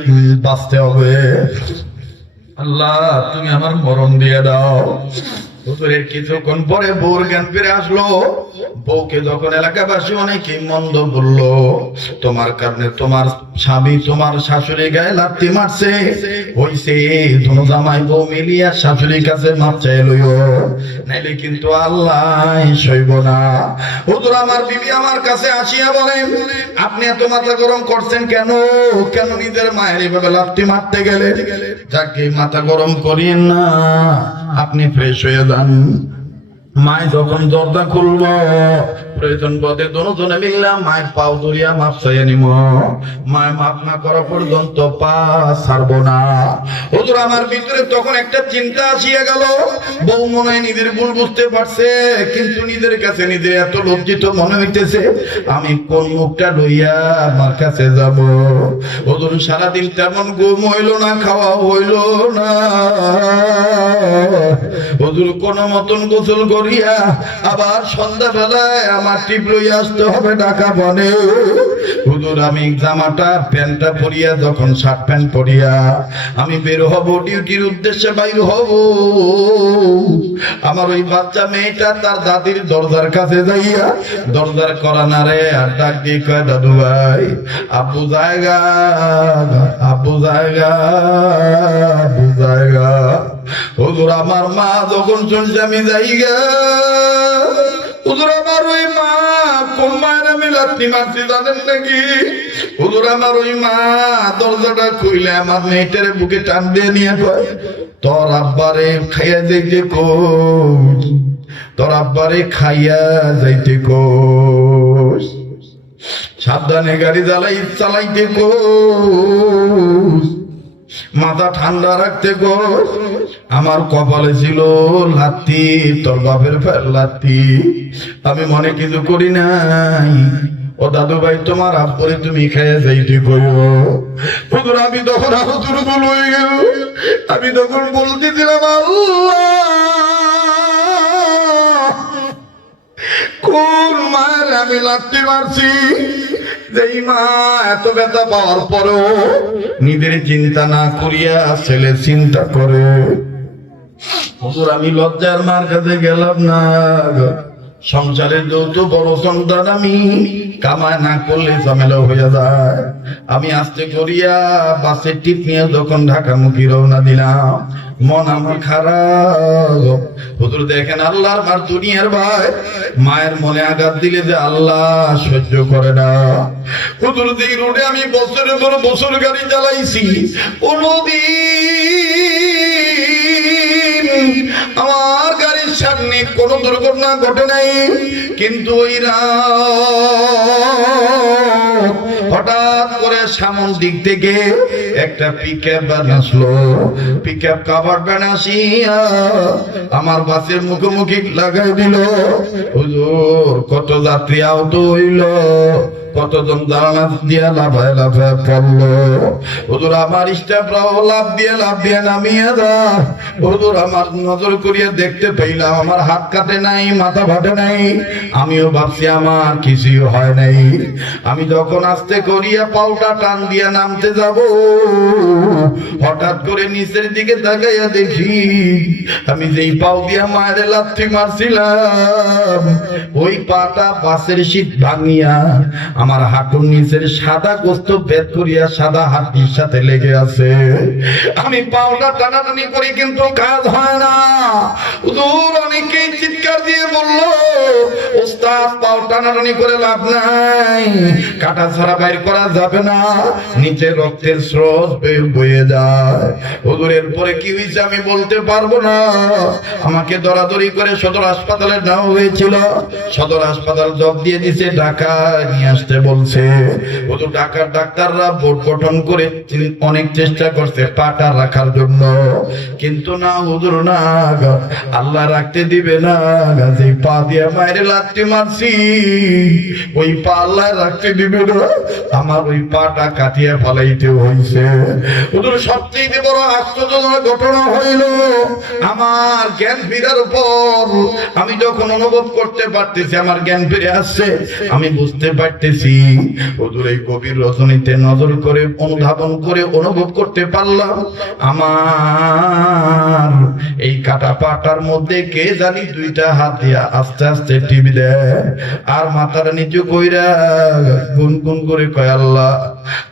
বাঁচতে হবে। আল্লাহ তুমি আমার মরণ দিয়ে দাও। হুজুরের কিছুক্ষণ পরে বউর জ্ঞান ফিরে আসলো। বউকে যখন এলাকাবাসী অনেকে মন্দ বললো, তোমার কারণে তোমার স্বামী তোমার শাশুড়ি গায়ে লাথি মারছে, হইছে দুনো জামাই বউ মিলিয়া শাশুড়ির কাছে মাপ চাই লইও, নাইলে কিন্তু আল্লাহ সইব না। হুজুর আমার বিবি আমার কাছে আসিয়া বলেন, আপনি এত মাথা গরম করছেন কেন? কেন নিজের মায়ের এভাবে লাথি মারতে গেলে? যাকে মাথা গরম করিয়েন না, আপনি ফ্রেশ হয়ে যান। মায় যখন দরজা খুলব প্রয়োজন বোধে দুজনে মিললাম মায়ের পাও ধরিয়া মাপ চাইয়া নিব। মায় মাপ না করা পর্যন্ত পা ছাড়বো না। হুজুর আমার ভিতরে তখন একটা চিন্তা আসিয়া গেল। বউ মনে হয় নিজের ভুল বুঝতে পারছে, কিন্তু নিজের কাছে নিজে এত লজ্জিত মনে হইতেছে, আমি কোন মুখটা লইয়া আমার কাছে যাব। হুজুর সারাদিন তেমন ঘুম হইল না, খাওয়া হইল না। হুজুর কোন মতন গোসল করিয়া আবার সন্ধ্যা বেলায় আমার টিপ লইয়া আসতে হবে ঢাকা বনে। হুজুর আমি জামাটা প্যান্টটা পরিয়া যখন শার্ট প্যান্ট পরিয়া আমি বের হব ডিউটির উদ্দেশ্যে বাইর হব, আমার ওই বাচ্চা মেয়েটা তার দাদির দরজার কাছে যাইয়া দরজার করানারে আর ডাক দিয়ে কয়, দাদু ভাই আব্বু জায়গা, আব্বু জায়গা, আব্বু জায়গা। হুজুর আমার মা যখন শুনছে আমি যাইগা, হুজুর আমার ওই মা কোন মায়ের আমি লাথি মারছি জানেন নাকি? হুজুর আমার ওই মা দরজাটা খুইলে আমার মেয়েটারে বুকে টান দিয়ে নিয়ে কয়, তোর আব্বারে খাইয়া যাইতে কোস, তোর আব্বারে খাইয়া যাইতে কোস, সাবধানে গাড়ি চালাইতে কোস। মাথা ঠান্ডা রাখতে গো। আমার কপালে ছিল লাত্তি, তোর বাপের ফের লাত্তি। আমি মনে কিছু করি নাই। ও দাদু ভাই, তোমার আব্বরে তুমি খেয়ে যাইতে কইও। হুজুর আমি তখন আরো দুর্বল হয়ে গেল। আমি তখন বলতেছিলাম, আল্লাহ কোন মায়ের আমি লাত্তি মারছি, যেই মা এত ব্যথা পাওয়ার পরেও নিজের চিন্তা না করিয়া ছেলে চিন্তা করে। হুজুর আমি লজ্জার মার কাছে গেলাম না। সংসারের যৌথ বড় সন্তান আমি, কামায় না করলে ঝামেলা হয়ে যায়। আমি আস্তে করিয়া বাসের টিপ নিয়ে যখন ঢাকামুখী রওনা দিলাম, মন আমার খারাপ। হুজুর দেখেন আল্লাহর মার দুনিয়ার ভাই, মায়ের মনে আঘাত দিলে যে আল্লাহ সহ্য করে না। হুজুর যে রোডে আমি বছরের পর বছর গাড়ি চালাইছি, কোনদিন আমার গাড়ির সামনে কোনো দুর্ঘটনা ঘটে নাই। কিন্তু ওই হঠাৎ করে সামন দিক থেকে একটা পিকআপ ভ্যান আসলো। পিকআপ কাভার ভ্যান আসিয়া আমার বাসের মুখোমুখি লাগাই দিল। হুজুর কত যাত্রী আহত হইল, কতজন জানালা দিয়া লাফায় লাফায় পড়লো। হুজুর আমার স্টাফরাও লাফ দিয়ে নামিয়ে দা। হুজুর আমার নজর করিয়া দেখতে পেলাম আমার হাত কাটে নাই, মাথা ফাটে নাই। আমিও ভাবছি আমার কিছুই হয় নাই। আমি যখন আস্তে করিয়া পাউটা টান দিয়া নামতে যাব, হঠাৎ করে নিচের দিকে তাকাইয়া দেখি আমি যেই পাও দিয়া মায়ের লাথি মারছিলাম, ওই পাটা বাসের শীত ভাঙিয়া আমার হাঁটুর নিচের সাদা গোস্ত ভেদ করিয়া সাদা হাড্ডির সাথে লেগে আছে। আমি পাউটা টানাটানি করি কিন্তু কাজ হয় না। হুজুর অনেকেই চিৎকার দিয়ে বলল, ওস্তাদ পাও টানাটানি করে লাভ নাই, কাটা ছাড়া বাইর করা যাবে না, নিচে রক্তের স্রোত বয়ে যায়। হুজুর এরপরে কি হয়েছে আমি বলতে পারবো না। আমাকে দরাদরি করে সদর হাসপাতালে নেওয়া হয়েছিল। সদর হাসপাতাল জব দিয়ে দিছে, ঢাকা নিয়ে আসতে বলছে। হুজুর ঢাকার ডাক্তাররা বোর্ড গঠন করে অনেক চেষ্টা করছে পাটা রাখার জন্য, কিন্তু না হুজুর না, আল্লাহ রাখতে দিবে না। যে পা দিয়ে মায়ের লাথি মারছি, ওই পা আল্লাহ রাখতে দিবে না। আমার ওই পাটা কাটিয়ে ফেলাইতে হয়েছে। হুজুর সবচেয়ে বড় আশ্চর্যজনক ঘটনা হইল, আমার জ্ঞান ফিরার পর আমি যখন অনুভব করতে পারতেছি আমার জ্ঞান ফিরে আসছে, আমি বুঝতে পারতেছি হুজুর এই গভীর রজনীতে নজর করে অনুধাবন করে অনুভব করতে পারলাম আমার এই কাটা পাটার মধ্যে কে জানি দুইটা হাত দিয়া আস্তে আস্তে টিপি দেয় আর মাথাটা নিচু কইরা গুনগুন করে কয়, আল্লাহ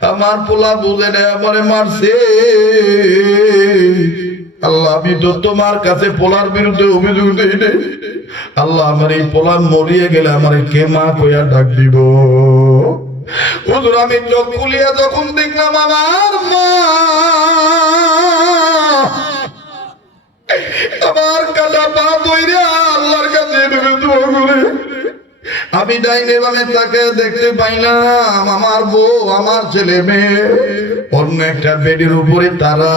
আমার পোলা বুঝে নেয় আমারে মারছে। আল্লাহ আমি তো তোমার কাছে পোলার বিরুদ্ধে অভিযোগ দিই নাই। আল্লাহ আমার এই পোলা মরিয়ে গেলে আমার কে মা কইয়া ডাক দিব। হুজুর আমি চোখ খুলিয়া যখন দেখলাম আমার মা আমার কাটা পা ধইরা আল্লাহর কাছে এভাবে দোয়া করে, আমি ডাইনে বামে তাকে দেখতে পাইলাম আমার বউ আমার ছেলে মেয়ে অন্য একটা বেডের উপরে তারা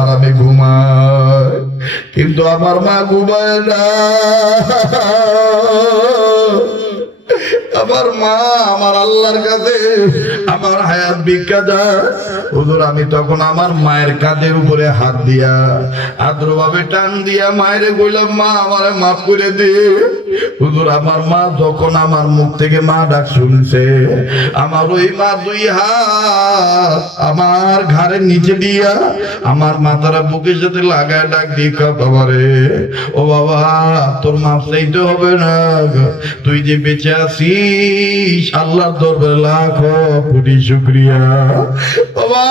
আরামে ঘুমায়, কিন্তু আমার মা ঘুমায় না। আমার মা আমার আল্লাহর কাছে আমার হায়াত ভিক্ষা যায়। হুজুর আমি তখন আমার মায়ের কাঁধের উপরে হাত দিয়া আদ্রভাবে টান দিয়া মায়ের কইলাম, মা আমারে মাফ করে দে। হুজুর আমার মা যখন আমার মুখ থেকে মা ডাক শুনছে, আমার ওই মা দুই হাত আমার ঘাড়ের নিচে দিয়া আমার মাথারা বুকের সাথে লাগায় ডাক দিয়ে বাবারে, ও বাবা তোর মাফ চাইতে হবে না, তুই যে বেঁচে আছিস আল্লাহর দরবারে লাখ কোটি শুকরিয়া। বাবা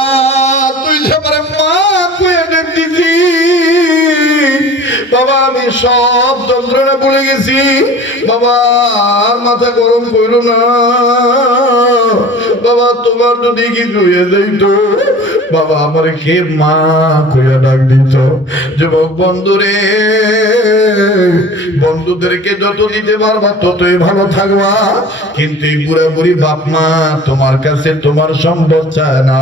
তুই যে আমারে মা কইয়া ডাক দিছি, বাবা আমি সব যন্ত্রণা ভুলে গেছি, বাবা আর মাথা গরম করো না। বাবা তোমার যদি কিছু হয়ে যাইত, বাবা আমার কে মা কইয়া ডাক দিত। যুবক বন্ধুরে, বন্ধুদেরকে যত দিতে পারবা ততই ভালো থাকবা, কিন্তু এই বুড়া বুড়ি বাপ মা তোমার কাছে তোমার সম্পদ চায় না,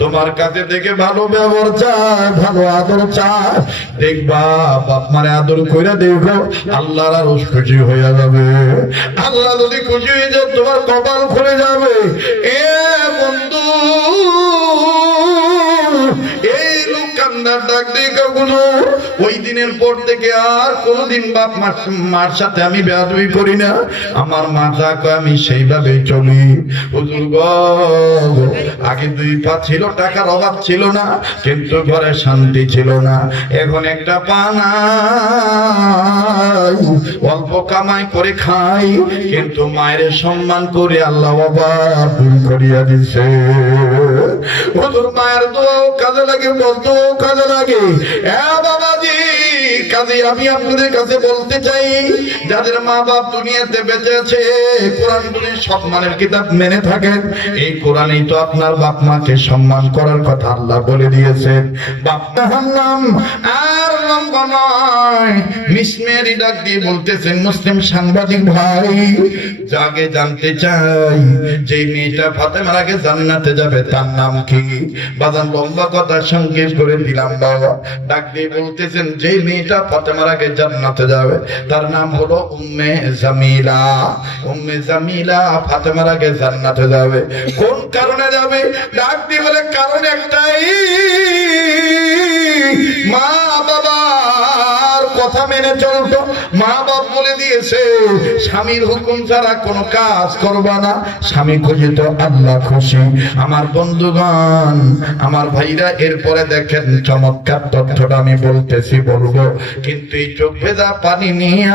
তোমার কাছে থেকে ভালো ব্যবহার চায়, ভালো আদর চায়। দেখবা বাপ মারে আদর কইরা দেখো, আল্লাহর আরো খুশি হয়ে যাবে। আল্লাহ যদি খুশি হয়ে যায় তোমার কপাল খুলে যাবে। এ বন্ধু, এই লোক কান্নার ডাক দিয়ে কখনো ওই দিনের পর থেকে আর কোনোদিন বাপ মার সাথে আমি বেয়াদবি করি না। আমার মা যা কয় আমি সেইভাবেই চলি। হুজুর গো, আগে 2 পা ছিল, টাকার অভাব ছিল না, কিন্তু ঘরে শান্তি ছিল না। এখন একটা পা নাই, অল্প কামাই করে খাই, কিন্তু মায়ের সম্মান করে আল্লাহ বাবা দূর করিয়া দিছে। হুজুর মায়ের দোয়াও কাজে লাগে, বলতেও কাজে লাগে। বাবাজি, কাজে আমি আপনাদের কাছে বলতে চাই, যাদের মা বাপ দুনিয়াতে বেঁচে আছে, কোরআন সম্মানের কিতাব মেনে থাকেন, এই কোরআনেই তো আপনার বাপ মাকে সম্মান করার কথা আল্লাহ বলে দিয়েছেন। বাপ মার নাম আর লম্বা নয়, মিসমেরি ডাক দিয়ে বলতেছেন মুসলিম সাংবাদিক ভাই, যাকে জানতে চাই যে মেয়েটা ফাতেমার আগে জান্নাতে যাবে তার নাম কি? বাজান লম্বা কথা সংক্ষেপ করে দিলাম বাবা। ডাক দিয়ে বলতেছেন যে মেয়েটা ফাতেমার আগে জান্নাতে যাবে তার নাম হলো উম্মে জামিলা। উম্মে জামিলা ফাতেমার আগে জান্নাতে যাবে। কোন কারণে যাবে? ডাক দিয়ে বলে কারণ একটাই, মা বাবার কথা মেনে চলতো। মা বাপ বলে দিয়েছে স্বামীর হুকুম ছাড়া কোনো কাজ করবা না। স্বামী খুশি তো আল্লাহ খুশি। আমার বন্ধুগণ, আমার ভাইরা, এরপরে দেখেন চমৎকার তথ্যটা আমি বলতেছি, বলবো, কিন্তু এই চোখ ভেজা পানি নিয়ে